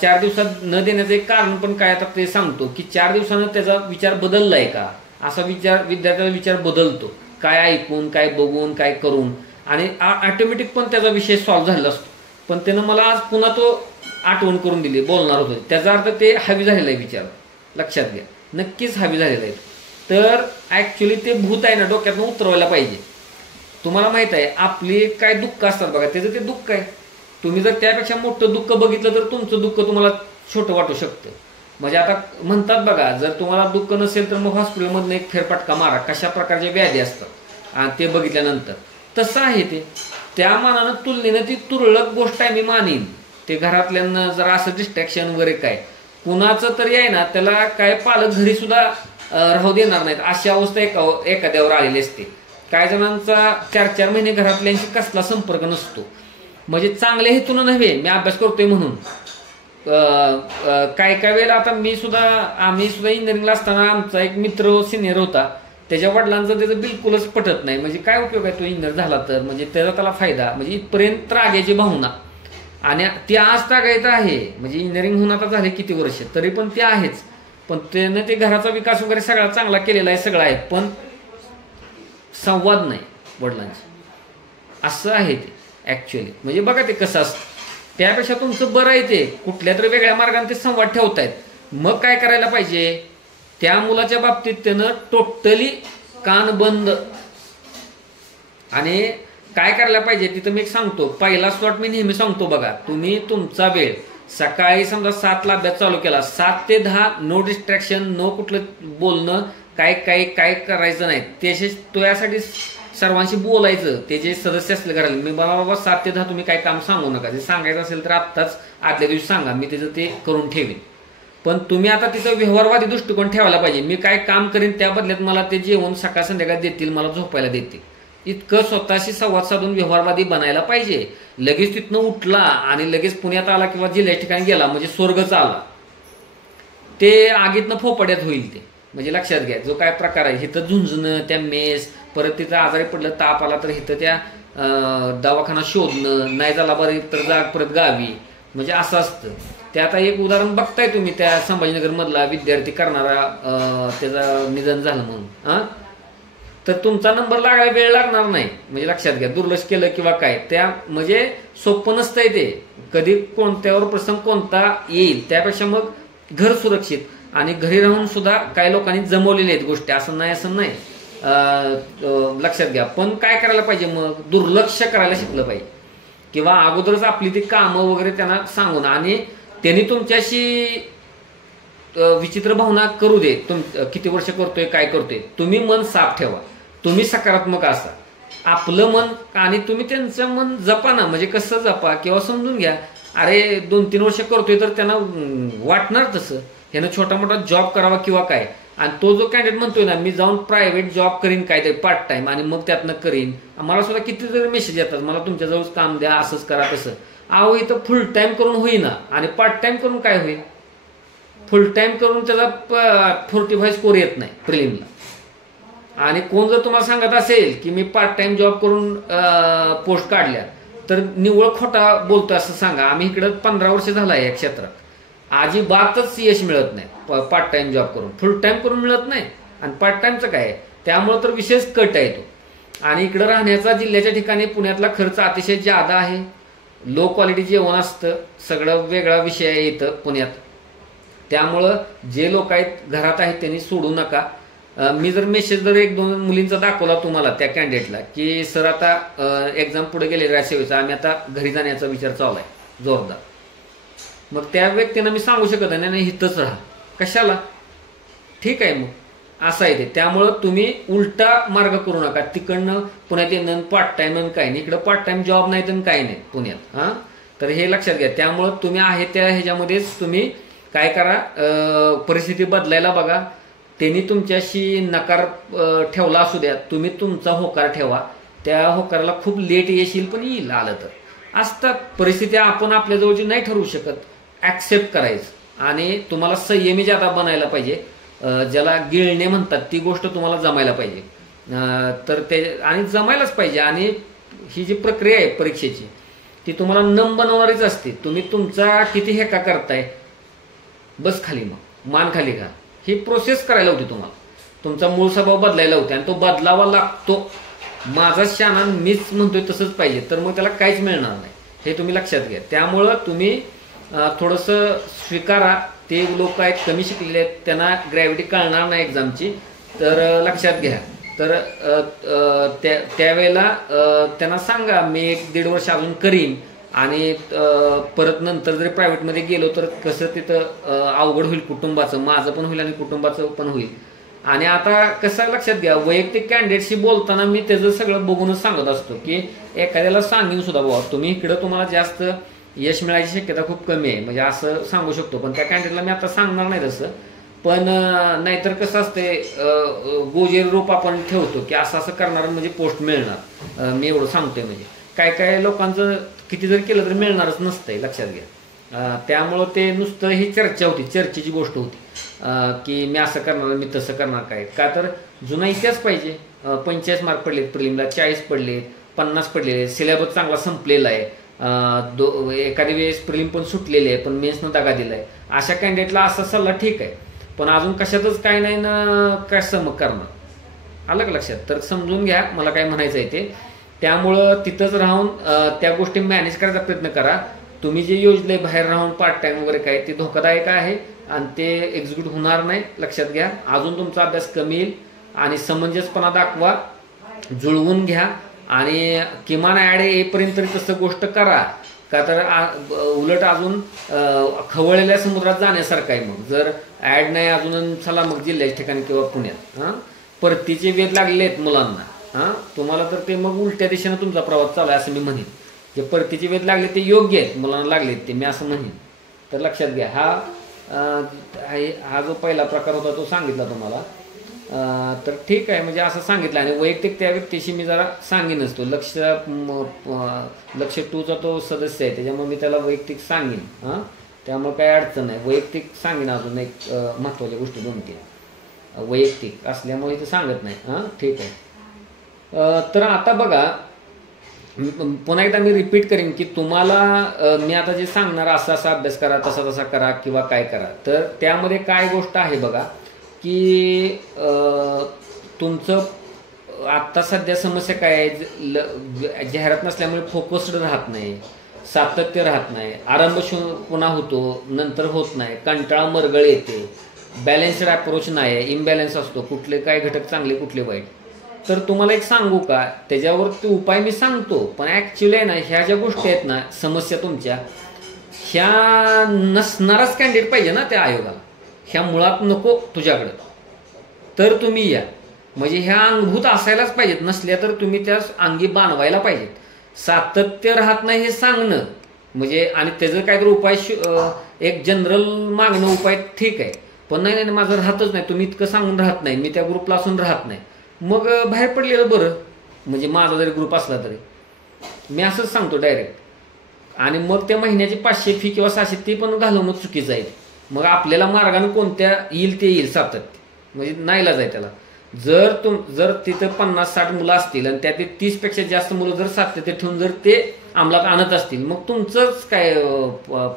4 दिवसात न देण्याचं एक कारण पण काय आता ते सांगतो, की 4 दिवसानं त्याचा विचार बदललाय का, असा विचार विद्यार्थ्याचा विचार बदलतो, काय ऐकून काय बघून काय करून, आणि ऑटोमॅटिक पण त्याचा विषय सॉल्व्ह झालेला असतो. पण त्यानं मला आज पुन्हा तो आठवण करून दिली, बोलणार होतो, त्याचा अर्थ ते हवी झालेला आहे विचार, लक्षात घ्या नक्कीच हवी झालेला आहे. तर ॲक्च्युली ते भूत आहे ना डोक्यातून उतरवायला पाहिजे. तुम्हाला माहित आहे आपली काय दुःख असतात बघा, त्याचं ते दुःख आहे, तुम्ही जर त्यापेक्षा मोठं दुःख बघितलं तर तुमचं दुःख तुम्हाला छोटं वाटू शकतं. म्हणजे आता म्हणतात बघा, जर तुम्हाला दुःख नसेल तर मग हॉस्पिटलमधनं एक फेरफटका मारा, कशा प्रकारच्या व्याधी असतात आणि ते बघितल्यानंतर. तसं आहे ते, त्या मानानं तुलनेनं ती तुरळक गोष्ट आहे मी मानीन. ते घरातल्यांना जरा असं डिस्ट्रॅक्शन वगैरे काय कुणाचं तरी आहे ना, त्याला काय पालक घरी सुद्धा राहू देणार नाहीत अशी अवस्था एखाद्यावर आलेली असते. काही जणांचा 4-4 महिने घरातल्यांशी कसला संपर्क नसतो, म्हणजे चांगल्या हेतून नव्हे, मी अभ्यास करतोय म्हणून. काय वेळेला आता आम्ही सुद्धा इंजिनिअरिंगला असताना आमचा एक मित्र सिनियर होता, त्याच्या वडिलांचं त्याचं बिलकुलच पटत नाही, म्हणजे काय उपयोग आहे तो इंजिनियर झाला तर, म्हणजे त्याला फायदा, म्हणजे इथपर्यंत रागायची भावना. आणि ती आज तागायचं आहे, म्हणजे इंजिनिअरिंग होऊन आता झाले किती वर्ष तरी पण ते आहेच. पण त्यानं ते घराचा विकास वगैरे सगळा चांगला केलेला आहे, सगळं आहे, पण संवाद नाही वडिलांची, असं आहे ते ॲक्च्युली. म्हणजे बघा ते कसं असतं, त्यापेक्षा तुमचं बरं आहे ते कुठल्या तरी वेगळ्या मार्गाने ते संवाद ठेवतायत, मग काय करायला पाहिजे, त्या मुलाच्या बाबतीत त्यानं टोटली कान बंद. आणि काय करायला पाहिजे तिथं मी एक सांगतो, पहिला स्लॉट मी नेहमी सांगतो बघा, तुम्ही तुमचा वेळ सकाळी समजा 7ला अभ्यास चालू केला, 7 ते 10 नो डिस्ट्रॅक्शन, नो कुठलं बोलणं, काय करायचं नाही. तो यासाठी सर्वांशी बोलायचं, ते जे सदस्य असले घराले, मी बाबा 7 ते 10 तुम्ही काय काम सांगू नका, जे सांगायचं असेल तर आत्ताच आदल्या दिवशी सांगा, मी त्याचं ते करून ठेवीन. पण तुम्ही आता तिथं व्यवहारवादी दृष्टिकोन ठेवायला पाहिजे, मी काय काम करीन त्या बदल्यात मला ते जेवण सकाळ संध्याकाळ देतील, मला झोपायला देतील, इतकं स्वतःशी संवाद साधून व्यवहारवादी बनायला पाहिजे. लगेच तिथनं उठला आणि लगेच पुण्यात आला किंवा जिल्ह्या ठिकाणी गेला म्हणजे स्वर्गच आला, ते आगीतनं फोपाड्यात होईल. ते म्हणजे लक्षात घ्या, जो काय प्रकार आहे इथं झुंजणं, त्या मेस, परत तिथं आजारी पडलं, ताप आला तर इथं त्या दवाखाना शोधणं, नाही झाला बरं तर जा परत गावी, म्हणजे असं असतं. ते आता एक उदाहरण बघताय तुम्ही, त्या संभाजीनगर मधला विद्यार्थी करणारा, त्याचं निधन झालं म्हणून, तर तुमचा नंबर लागायला वेळ लागणार नाही, म्हणजे लक्षात घ्या. दुर्लक्ष केलं किंवा काय, त्या म्हणजे सोपं नसतंय ते, कधी कोणत्यावर प्रसंग कोणता येईल. त्यापेक्षा मग घर सुरक्षित, आणि घरी राहून सुद्धा काही लोकांनी जमवलेल्या आहेत गोष्टी, असं नाही, लक्षात घ्या. पण काय करायला पाहिजे, मग दुर्लक्ष करायला शिकलं पाहिजे, किंवा अगोदरच आपली ती कामं वगैरे त्यांना सांगून, आणि त्यांनी तुमच्याशी विचित्र भावना करू दे, किती वर्ष करतोय काय करतोय, तुम्ही मन साफ ठेवा, तुम्ही सकारात्मक असा, आपलं मन, आणि तुम्ही त्यांचं मन जपा ना. म्हणजे कसं जपा, किंवा समजून घ्या, अरे 2-3 वर्ष करतोय तर त्यांना वाटणार तसं, ह्यानं छोटा मोठा जॉब करावा किंवा काय. आणि तो जो कॅन्डिडेट म्हणतोय ना, मी जाऊन प्रायव्हेट जॉब करीन काहीतरी पार्ट टाइम, आणि मग त्यातनं करीन, मला सुद्धा कितीतरी मेसेज येतात, मला तुमच्याजवळ काम द्या, असंच करा तसं. अहो इथं फुल टाइम करून होईना, आणि पार्ट टाइम करून काय होईल, फुल टाइम करून त्याचा 45 स्कोर येत नाही प्रिलिमला. आणि कोण जर तुम्हाला सांगत असेल की मी पार्ट टाइम जॉब करून पोस्ट काढल्या, तर निव्वळ खोटा बोलतो असं सांगा. आम्ही इकडं 15 वर्ष झाला आहे या क्षेत्रात, अजिबातच यश मिळत नाही पार्ट टाइम जॉब करून, फुल टाइम करून मिळत नाही. आणि पार्ट टाइमचं काय, त्यामुळं तर विशेष कट आहे तो. आणि इकडं राहण्याचा जिल्ह्याच्या ठिकाणी पुण्यातला खर्च अतिशय जादा आहे, लो क्वालिटी जेवण असतं, सगळं वेगळा विषय आहे इथं पुण्यात. त्यामुळं जे लोक आहेत घरात आहेत त्यांनी सोडू नका. मी जर मेसेज जर 1-2 मुलींचा दाखवला तुम्हाला, त्या कॅन्डिडेटला, की सर आता एक्झाम पुढे गेले राजसेवेचा, आम्ही आता घरी जाण्याचा विचार चालू आहे जोरदार, मग त्या व्यक्तींना मी सांगू शकत नाही इथंच राहा, कशाला, ठीक आहे, मग असं आहे ते. त्यामुळं तुम्ही उलटा मार्ग करू नका, तिकडनं पुण्यात येणं पार्ट टाइम काय नाही, इकडं पार्ट टाइम जॉब नाही तर काही नाही पुण्यात, तर हे लक्षात घ्या. त्यामुळं तुम्ही आहे त्या ह्याच्यामध्येच तुम्ही काय करा, परिस्थिती बदलायला बघा. त्यांनी तुमच्याशी नकार ठेवला असू द्या, तुम्ही तुमचा होकार ठेवा, त्या होकाराला खूप लेट येशील पण येईल, आलं तर असतात परिस्थिती, आपण आपल्याजवळची नाही ठरवू शकत, ऍक्सेप्ट करायचं. आणि तुम्हाला संयमी जादा बनायला पाहिजे, ज्याला गिळणे म्हणतात ती गोष्ट तुम्हाला जमायला पाहिजे, तर ते आणि जमायलाच पाहिजे. आणि ही जी प्रक्रिया आहे परीक्षेची, ती तुम्हाला नम बनवणारीच असते. तुम्ही तुमचा किती हेका करताय, बस खाली, मग मान खाली घाल, ही प्रोसेस करायला होती तुम्हाला, तुमचा मूळ स्वभाव बदलायला होते, आणि तो बदलावा लागतो. माझा शाना मीच म्हणतोय तसंच पाहिजे, तर मग त्याला काहीच मिळणार नाही, हे तुम्ही लक्षात घ्या. त्यामुळं तुम्ही थोडंसं स्वीकारा, ते लोक आहेत कमी शिकलेले आहेत, त्यांना ग्रॅव्हिटी कळणार नाही एक्झामची, तर लक्षात घ्या. तर त्यावेळेला त्यांना सांगा मी 1-1.5 वर्ष अजून करीन, आणि परत नंतर जरी प्रायव्हेटमध्ये गेलो तर कसं तिथं अवघड होईल कुटुंबाचं, माझं पण होईल आणि कुटुंबाचं पण होईल. आणि आता कसं लक्षात घ्या, वैयक्तिक कॅन्डिडेटशी बोलताना मी त्याचं सगळं बघूनच सांगत असतो, की एखाद्याला सांगून सुद्धा बाबा तुम्ही इकडं तुम्हाला जास्त यश मिळायची शक्यता खूप कमी आहे, म्हणजे असं सांगू शकतो. पण त्या कॅन्डिडेटला मी आता सांगणार नाही तसं, पण नाहीतर कसं असते गोजेर रूप आपण ठेवतो की असं असं करणार म्हणजे पोस्ट मिळणार, मी एवढं सांगतोय. म्हणजे काय काय लोकांचं किती जर केलं तर मिळणारच नसतंय, लक्षात घ्या. त्यामुळं ते नुसतं ही चर्चा होती, चर्चेची गोष्ट होती, की मी असं करणार मी तसं करणार, काय का तर जुना इतिहास पाहिजे. 45 मार्क पडलेत प्रिलिमला, 40 पडलेत, 50 पडलेले, सिलेबस चांगला संपलेला आहे, एखाद्या वेळेस प्रिलिम पण सुटलेली आहे पण मेन्सनं दगा दिलाय, अशा कॅन्डिडेटला असा सल्ला ठीक आहे. पण अजून कशातच काय नाही ना, कसं मग करणार, आलं का लक्षात. तर समजून घ्या मला काय म्हणायचं आहे ते. त्यामुळं तिथंच राहून त्या गोष्टी मॅनेज करायचा प्रयत्न करा. तुम्ही जे योजले बाहेर राहून पार्ट टाइम वगैरे काय, ते धोकादायक आहे. आणि ते एक्झिक्यूट होणार नाही, लक्षात घ्या. अजून तुमचा अभ्यास कमी येईल आणि समंजसपणा दाखवा, जुळवून घ्या आणि किमान ॲड येईपर्यंत तरी तसं गोष्ट करा. का तर उलट अजून खवळलेल्या समुद्रात जाण्यासारखं आहे. मग जर ॲड नाही अजून चला मग जिल्ह्याच्या ठिकाणी किंवा पुण्यात परतीचे वेध लागले आहेत मुलांना, तुम्हाला तर ते मग उलट्या दिशेनं तुमचा प्रवास चालू आहे असं मी म्हणेन. जे परतीचे वेध लागले ते योग्य आहेत, मुलांना लागलेत ते मी असं म्हणेन. तर लक्षात घ्या. हा जो पहिला प्रकार होता तो सांगितला तुम्हाला. तर ठीक आहे, म्हणजे असं सांगितलं. आणि वैयक्तिक त्या व्यक्तीशी मी जरा सांगेनच. तो लक्ष 2चा तो सदस्य आहे, त्याच्यामुळे मी त्याला वैयक्तिक सांगेन. त्यामुळे काही अडचण नाही, वैयक्तिक सांगेन. अजून एक महत्त्वाच्या गोष्टी 2-3 वैयक्तिक असल्यामुळे ते सांगत नाही. ठीक आहे. तर आता बघा, पुन्हा एकदा मी रिपीट करेन की तुम्हाला मी आता जे सांगणार असा असा अभ्यास करा, तसा तसा करा किंवा काय करा. तर त्यामध्ये काय गोष्ट आहे बघा की तुमचं आत्ता सध्या समस्या काय आहे, जाहिरात नसल्यामुळे फोकस्ड राहत नाही, सातत्य राहत नाही, आरंभ पुन्हा होतो नंतर होत नाही, कंटाळा मरगळ येते, बॅलन्स्ड अप्रोच नाही आहे, इम्बॅलन्स असतो, कुठले काय घटक चांगले कुठले वाईट. तर तुम्हाला एक सांगू का, त्याच्यावर ते उपाय मी सांगतो, पण ॲक्च्युली आहे ना ह्या ज्या गोष्टी आहेत ना, समस्या तुमच्या ह्या नसणारच कॅन्डिडेट पाहिजे ना त्या आयोगाला. ह्या मुळात नको तुझ्याकडं, तर तुम्ही या. म्हणजे ह्या अंगभूत असायलाच पाहिजेत, नसल्या तर तुम्ही त्या अंगी बांधवायला पाहिजेत. सातत्य राहत नाही हे सांगणं म्हणजे, आणि त्याचं काहीतरी उपाय एक जनरल मागणं उपाय ठीक आहे, पण नाही नाही माझं राहतच नाही, तुम्ही इतकं सांगून राहत नाही, मी त्या ग्रुपला असून राहत नाही, मग बाहेर पडलेलं बरं. म्हणजे माझा जरी ग्रुप असला तरी मी असंच सांगतो डायरेक्ट. आणि मग त्या महिन्याची 500 फी किंवा 600 ती पण घालवणं चुकीचं आहे. मग आपल्याला मार्गाने कोणत्या येईल ते येईल सातत्य, म्हणजे नाईलाज आहे त्याला. जर तिथं 50-60 मुलं असतील आणि त्यातील 30पेक्षा जास्त मुलं जर सातत्य ठेवून जर ते अंमलात आणत असतील, मग तुमचंच काय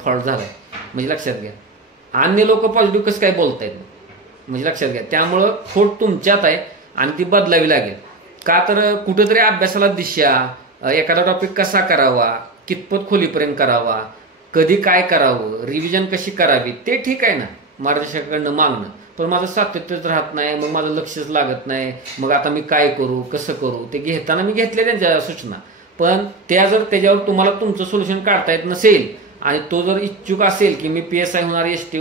फॉल्ट झालाय. म्हणजे लक्षात घ्या. अन्य लोक पॉझिटिव्ह कसं काय बोलतायत म्हणजे लक्षात घ्या. त्यामुळं खोट तुमच्यात आहे आणि ती बदलावी लागेल. का तर कुठंतरी अभ्यासाला दिशा, एखादा टॉपिक कसा करावा, कितपत खोलीपर्यंत करावा, कधी काय करावं, रिव्हिजन कशी करावी, ते ठीक आहे ना मार्गदर्शकाकडनं मागणं. पण माझं सातत्यच राहत नाही, मग माझं लक्षच लागत नाही, मग आता मी काय करू कसं करू. ते घेताना मी घेतल्या त्यांच्या सूचना, पण त्या जर त्याच्यावर तुम्हाला तुमचं सोल्युशन काढता येत नसेल आणि तो जर इच्छुक असेल की मी PSI होणार, STI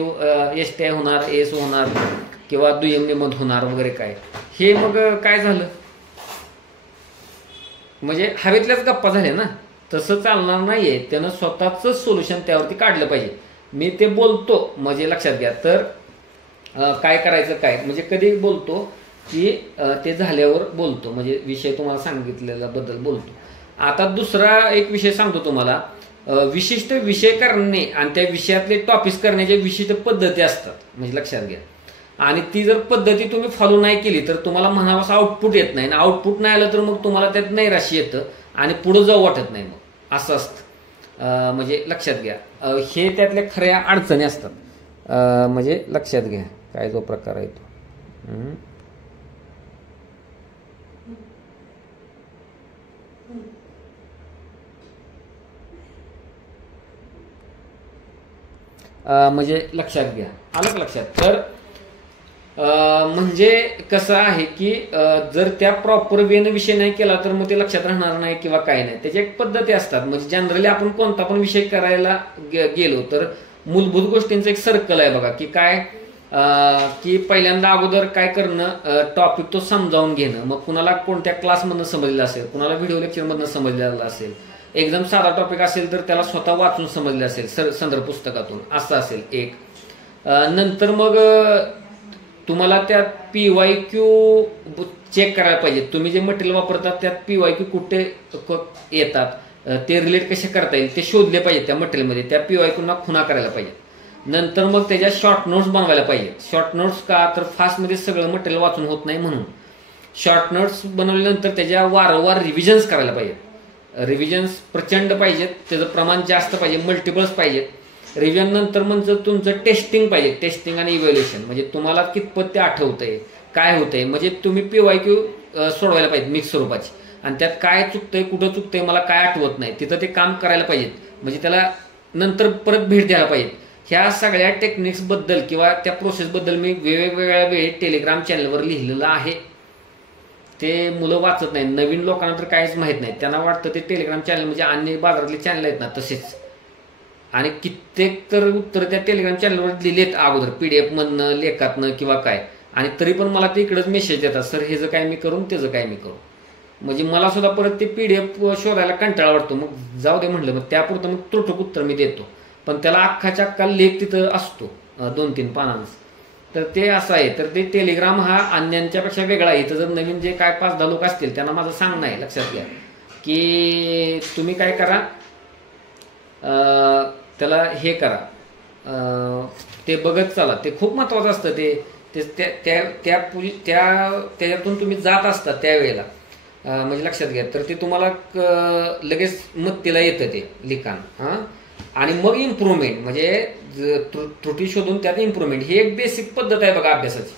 होणार, AS होणार किंवा दुय्यम निबंध होणार वगैरे काय, हे मग काय झालं म्हणजे हवेतल्याच गप्पा झाल्या ना. तसं चालणार नाहीये. त्यानं स्वतःच सोल्युशन त्यावरती काढलं पाहिजे. मी ते बोलतो म्हणजे लक्षात घ्या. तर काय करायचं काय म्हणजे कधी बोलतो की ते झाल्यावर बोलतो, म्हणजे विषय तुम्हाला सांगितलेला बद्दल बोलतो. आता दुसरा एक विषय सांगतो तुम्हाला. विशिष्ट विषय करणे आणि त्या विषयातले टॉपिक्स करण्याच्या विशिष्ट पद्धती असतात, म्हणजे लक्षात घ्या. आणि ती जर पद्धती तुम्ही फॉलो नाही केली तर तुम्हाला म्हणावं असं आउटपुट येत नाही, आणि आउटपुट नाही आलं तर मग तुम्हाला त्यात नैराश्य येतं आणि पुढं जाऊ वाटत नाही, मग असं असतं. म्हणजे लक्षात घ्या. हे त्यातल्या खऱ्या अडचणी असतात. म्हणजे लक्षात घ्या काय जो प्रकार आहे तो. म्हणजे लक्षात घ्या. आलं लक्षात. तर म्हणजे कसं आहे की जर त्या प्रॉपर वेनं विषय नाही केला तर मग ते लक्षात राहणार नाही किंवा काय नाही. त्याच्या एक पद्धती असतात. म्हणजे जनरली आपण कोणता पण विषय करायला गेलो तर मूलभूत गोष्टींचं एक सर्कल आहे बघा, की काय की पहिल्यांदा अगोदर काय करणं, टॉपिक तो समजावून घेणं. मग कुणाला कोणत्या क्लासमधनं समजलेलं असेल, कुणाला व्हिडिओ लेक्चरमधनं समजलेलं असेल, एकदम साधा टॉपिक असेल तर त्याला स्वतः वाचून समजले असेल संदर्भ पुस्तकातून, असं असेल एक. नंतर मग तुम्हाला त्यात PYQ चेक करायला पाहिजे. तुम्ही जे मटेरियल वापरतात त्यात PYQ कुठे येतात, ते रिलेट कसे करता येईल ते शोधले पाहिजे त्या मटेरियलमध्ये. त्या PYQना खुणा करायला पाहिजे. नंतर मग त्याच्या शॉर्ट नोट्स बनवायला पाहिजे. शॉर्ट नोट्स का तर फास्टमध्ये सगळं मटेरियल वाचून होत नाही, म्हणून शॉर्ट नोट्स बनवल्यानंतर त्याच्या वारंवार रिव्हिजन्स करायला पाहिजेत. रिव्हिजन्स प्रचंड पाहिजेत, त्याचं प्रमाण जास्त पाहिजे, मल्टिपल्स पाहिजेत. रिव्हिजन नंतर म्हणजे तुमचं टेस्टिंग पाहिजे, टेस्टिंग आणि इव्हॅल्युएशन. म्हणजे तुम्हाला कितपत ते आठवतंय, काय होतंय. म्हणजे तुम्ही PYQ सोडवायला पाहिजे मिक्स स्वरूपाची, आणि त्यात काय चुकतंय, कुठं चुकतंय, मला काय आठवत नाही, तिथं ते काम करायला पाहिजेत. म्हणजे त्याला नंतर परत भेट द्यायला पाहिजे. ह्या सगळ्या टेक्निक्सबद्दल किंवा त्या प्रोसेसबद्दल मी वेगवेगळ्या वेळी टेलिग्राम चॅनलवर लिहिलेलं आहे. ते मुलं वाचत नाही, नवीन लोकांना तर काहीच माहीत नाही. त्यांना वाटतं ते टेलिग्राम चॅनल म्हणजे अन्य बाजारातले चॅनल आहेत ना तसेच. आणि कित्येक तर उत्तर त्या टेलिग्राम चॅनलवर लिहिलेत अगोदर PDF मधनं लेखातनं किंवा काय. आणि तरी पण मला ते इकडंच मेसेज देतात, सर हेचं काय मी करू त्याचं काय मी करू. म्हणजे मला सुद्धा परत ते PDF शोधायला कंटाळा वाटतो. मग जाऊ दे म्हटलं, मग त्यापुरतं मग त्रुटक उत्तर मी देतो. पण त्याला अख्खाच्या अख्खा लेख तिथं असतो 2-3 पानांचा. तर ते असं आहे. तर ते टेलिग्राम हा अन्यांच्यापेक्षा वेगळा आहे. इथं जर नवीन जे काय 5-10 लोक असतील त्यांना माझं सांगणं आहे, लक्षात घ्या की तुम्ही काय करा, त्याला हे करा, ते बघत चला. ते खूप महत्वाचं असतं. त्याच्यातून तुम्ही जात असता त्यावेळेला, म्हणजे लक्षात घ्या. तर ते तुम्हाला लगेच मत्तीला येतं ते लिखाण. आणि मग इम्प्रूव्हमेंट म्हणजे त्रुटी शोधून त्यात इम्प्रूव्हमेंट, ही एक बेसिक पद्धत आहे बघा अभ्यासाची.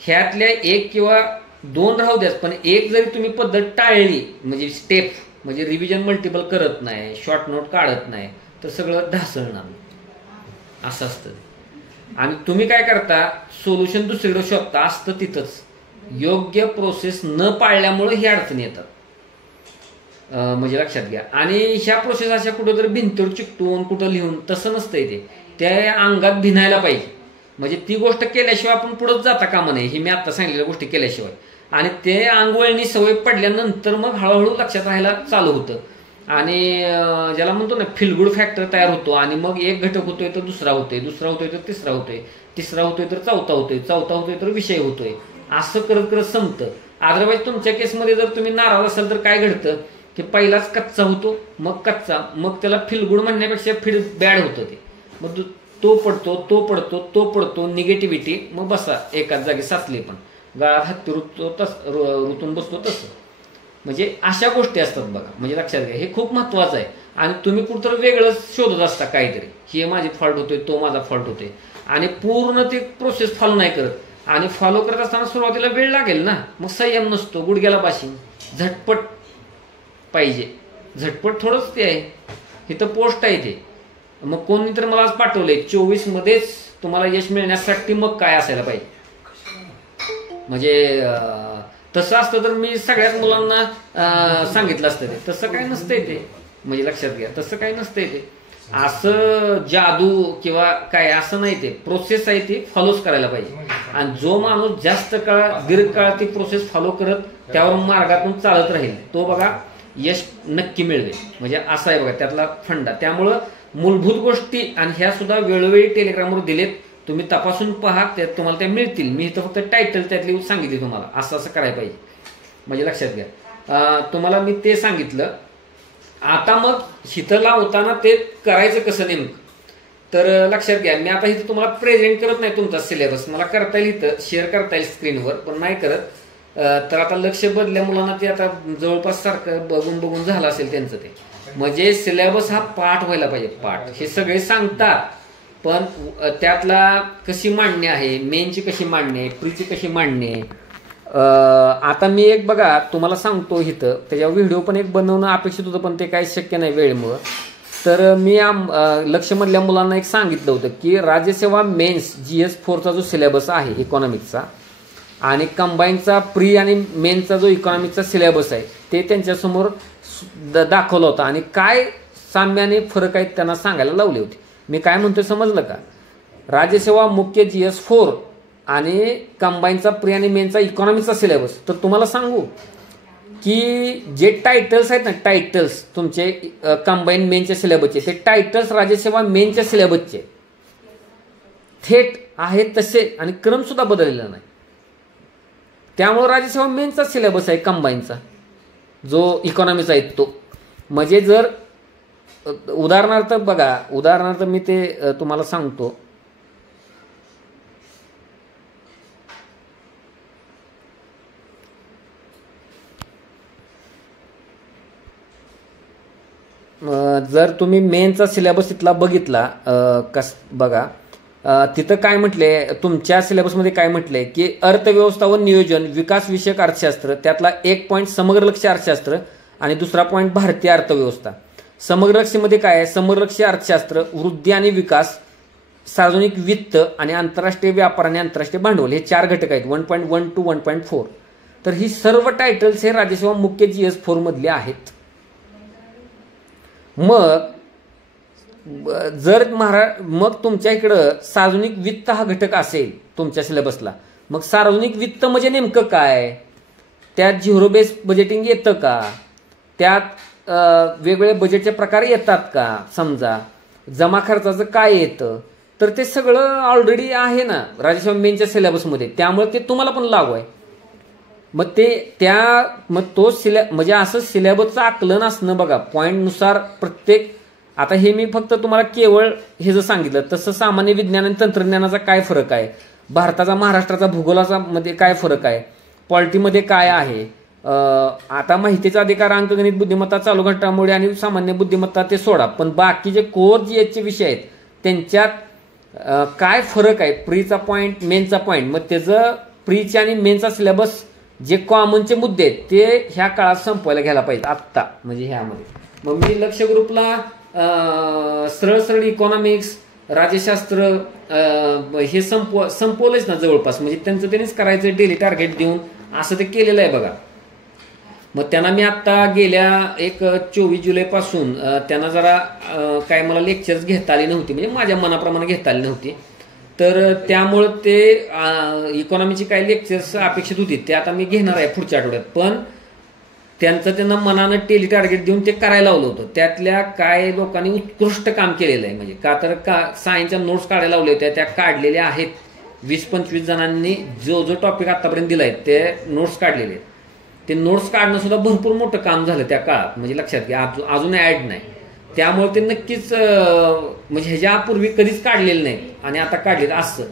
ह्यातल्या 1 किंवा 2 राहू द्याच, पण एक जरी तुम्ही पद्धत टाळली म्हणजे स्टेप, म्हणजे रिव्हिजन मल्टिपल करत नाही, शॉर्ट नोट काढत नाही, तर सगळं ढासळणार असं असतं. आणि तुम्ही काय करता, सोल्युशन दुसरीकडे शोधता, असतं तिथंच. योग्य प्रोसेस न पाळल्यामुळे ही अडचणी येतात, म्हणजे लक्षात घ्या. आणि ह्या प्रोसेस अशा कुठं तर भिंतीवर चिकटून कुठं लिहून तसं नसतंय. ते त्या अंगात भिनायला पाहिजे. म्हणजे ती गोष्ट केल्याशिवाय आपण पुढंच जाता कामा नये, ही मी आता सांगितलेल्या गोष्टी केल्याशिवाय. आणि ते अंगवळणी सवय पडल्यानंतर मग हळूहळू लक्षात राहायला चालू होतं. आणि ज्याला म्हणतो ना फील फॅक्टर तयार होतो. आणि मग एक घटक होतोय तर दुसरा होतोय, दुसरा होतोय तर तिसरा होतोय, तिसरा होतोय तर चौथा होतोय, चौथा होतोय तर विषय होतोय. असं करत करत संपतं. अदरवाईज तुमच्या केसमध्ये जर तुम्ही नाराज असाल तर काय घडतं की पहिलाच कच्चा होतो, मग कच्चा, मग त्याला फील म्हणण्यापेक्षा फील बॅड होतं. ते मग तो पडतो निगेटिव्हिटी. मग बसा एकाच जागी साचले, पण गळात हत्ती रुतून बसतो तसं. म्हणजे अशा गोष्टी असतात बघा, म्हणजे लक्षात घ्या. हे खूप महत्वाचं आहे. आणि तुम्ही कुठं वेगळंच शोधत असता काहीतरी, हे माझी फॉल्ट होतोय, तो माझा फॉल्ट होतोय, आणि पूर्ण ते प्रोसेस फॉलो नाही करत. आणि फॉलो करत असताना सुरुवातीला वेळ लागेल ना, मग संयम नसतो, गुडघ्याला बाशिंग, झटपट पाहिजे. झटपट थोडंच ते आहे. इथं पोस्ट आहे ते. मग कोणी तर मला आज पाठवलंय 24 मध्येच तुम्हाला यश मिळण्यासाठी मग काय असायला पाहिजे. म्हणजे तसं असतं तर मी सगळ्याच मुलांना सांगितलं असतं. ते तसं काही नसतंय ते, म्हणजे लक्षात घ्या. तसं काही नसतंय ते. असं जादू किंवा काय असं नाही. ते प्रोसेस आहे, ती फॉलोच करायला पाहिजे. आणि जो माणूस जास्त काळ दीर्घकाळ ती प्रोसेस फॉलो करत त्यावर मार्गातून चालत राहील, तो बघा यश नक्की मिळवेल. म्हणजे असं आहे बघा त्यातला फंडा. त्यामुळं मूलभूत गोष्टी आणि ह्या सुद्धा वेळोवेळी टेलिग्रामवर दिलेत, तुम्ही तपासून पहा, त्यात तुम्हाला त्या मिळतील. मी इथं फक्त टायटल त्यातली सांगितली तुम्हाला, असं असं करायला पाहिजे, म्हणजे लक्षात घ्या. तुम्हाला मी ते सांगितलं. आता मग हिथं लावताना ते करायचं कसं नेमकं, तर लक्षात घ्या. मी आता इथं तुम्हाला प्रेझेंट करत नाही तुमचा सिलेबस, मला करता येईल इथं शेअर करता येईल स्क्रीनवर, पण नाही करत. तर आता लक्ष बदल्या मुलांना ते आता जवळपास सारखं बघून बघून झालं असेल त्यांचं. ते म्हणजे सिलेबस हा पाठ व्हायला पाहिजे. पाठ हे सगळे सांगतात, पण त्यातला कशी मांडणी आहे, मेनची कशी मांडणी आहे, प्रीची कशी मांडणी आहे. आता मी एक बघा तुम्हाला सांगतो इथं, त्याच्यावर व्हिडिओ पण एक बनवणं अपेक्षित होतं, पण ते काही शक्य नाही वेळेमुळं. तर मी लक्षमधल्या मुलांना एक सांगितलं होतं की राज्यसेवा मेन्स GS4चा जो सिलेबस आहे इकॉनॉमिक्सचा, आणि कंबाईनचा प्री आणि मेनचा जो इकॉनॉमिक्सचा सिलेबस आहे, ते त्यांच्यासमोर दाखवलं होतं. आणि काय साम्य आणि फरक आहेत त्यांना सांगायला लावले होते. मी काय म्हणतोय समजलं का? राज्यसेवा मुख्य GS4 आणि कंबाईनचा प्री आणि मेनचा इकॉनॉमिक्सचा सिलेबस. तर तुम्हाला सांगू की जे टायटल्स आहेत ना, टायटल्स तुमचे कंबाईन मेनच्या सिलेबसचे, ते टायटल्स राज्यसेवा मेनच्या सिलेबसचे थेट आहेत तसे, आणि क्रम सुद्धा बदललेला नाही. त्यामुळे राज्यसेवा मेनचा सिलेबस आहे कंबाईनचा, जो इकॉनॉमिक्स आहे तो. म्हणजे जर उदाहरणार्थ मी ते तुम्हाला सांगतो. जर तुम्ही मेनचा सिलेबस इथला बघितला बघा, तिथं काय म्हटले, तुमच्या सिलेबसमध्ये काय म्हटलंय की अर्थव्यवस्था व नियोजन विकास विषयक अर्थशास्त्र, त्यातला एक पॉईंट समग्र लक्ष्य अर्थशास्त्र आणि दुसरा पॉईंट भारतीय अर्थव्यवस्था. समग्र लक्ष्यमध्ये काय आहे, समग्र लक्ष्य अर्थशास्त्र, वृद्धी आणि विकास, सार्वजनिक वित्त आणि आंतरराष्ट्रीय व्यापार आणि आंतरराष्ट्रीय भांडवल हे 4 घटक आहेत 1.1 to 1.4. तर ही सर्व टायटल्स हे राज्यसेवा मुख्य GS4 मधले आहेत. मग जर मग तुमच्या इकडं सार्वजनिक वित्त हा घटक असेल तुमच्या सिलेबसला, मग सार्वजनिक वित्त म्हणजे नेमकं काय, त्यात झिरो बेस बजेटिंग येतं का, त्यात वेगवेगळे बजेटचे प्रकार येतात का, समजा जमा खर्चाचं काय येतं, तर ते सगळं ऑलरेडी आहे ना राज्यसेवा मेनच्या सिलेबसमध्ये, त्यामुळे ते तुम्हाला पण लागू आहे. मग तो म्हणजे असं सिलेबसचं आकलन असणं बघा पॉईंटनुसार प्रत्येक. आता हे मी फक्त तुम्हाला केवळ हे जर सांगितलं, तसं सामान्य विज्ञान आणि तंत्रज्ञानाचा काय फरक आहे, भारताचा महाराष्ट्राचा भूगोलाचा मध्ये काय फरक आहे, पॉलिटीमध्ये काय आहे, आता माहितीचा अधिकार, अंकगणित बुद्धिमत्ता, चालू घडामोडी आणि सामान्य बुद्धिमत्ता ते सोडा, पण बाकीचे कोर GS चे विषय आहेत त्यांच्यात काय फरक आहे, प्रीचा पॉईंट मेनचा पॉईंट. मग त्याचं प्रीचे आणि मेनचा सिलेबस जे कॉमनचे मुद्दे आहेत ते ह्या काळात संपवायला घ्यायला पाहिजे आत्ता, म्हणजे ह्यामध्ये. मग मी लक्ष ग्रुपला सरळ सरळ इकॉनॉमिक्स, राज्यशास्त्र हे संपवलंच ना जवळपास, म्हणजे त्यांचं त्यांनीच करायचं डेली टार्गेट देऊन असं ते केलेलं आहे बघा. मग त्यांना मी आत्ता गेल्या 24 जुलैपासून त्यांना जरा काय मला लेक्चर्स घेता आली नव्हती, म्हणजे माझ्या मनाप्रमाणे घेता आली नव्हती, तर त्यामुळं ते इकॉनॉमीची काही लेक्चर्स अपेक्षित होती ते आता मी घेणार आहे पुढच्या आठवड्यात. पण त्यांना मनानं डेली टार्गेट देऊन ते करायला लावलं होतं. त्यातल्या काय लोकांनी उत्कृष्ट काम केलेलं आहे, म्हणजे का तर सायन्सच्या नोट्स काढायला लावल्या होत्या, त्या काढलेल्या आहेत. 20-25 जणांनी जो टॉपिक आतापर्यंत दिलाय ते नोट्स काढलेले आहेत. ते नोट्स काढणं सुद्धा भरपूर मोठं काम झालं त्या काळात, म्हणजे लक्षात घ्या अजून ऍड नाही. त्यामुळे ते नक्कीच म्हणजे ह्याच्यापूर्वी कधीच काढलेलं नाही आणि आता काढलेत असं,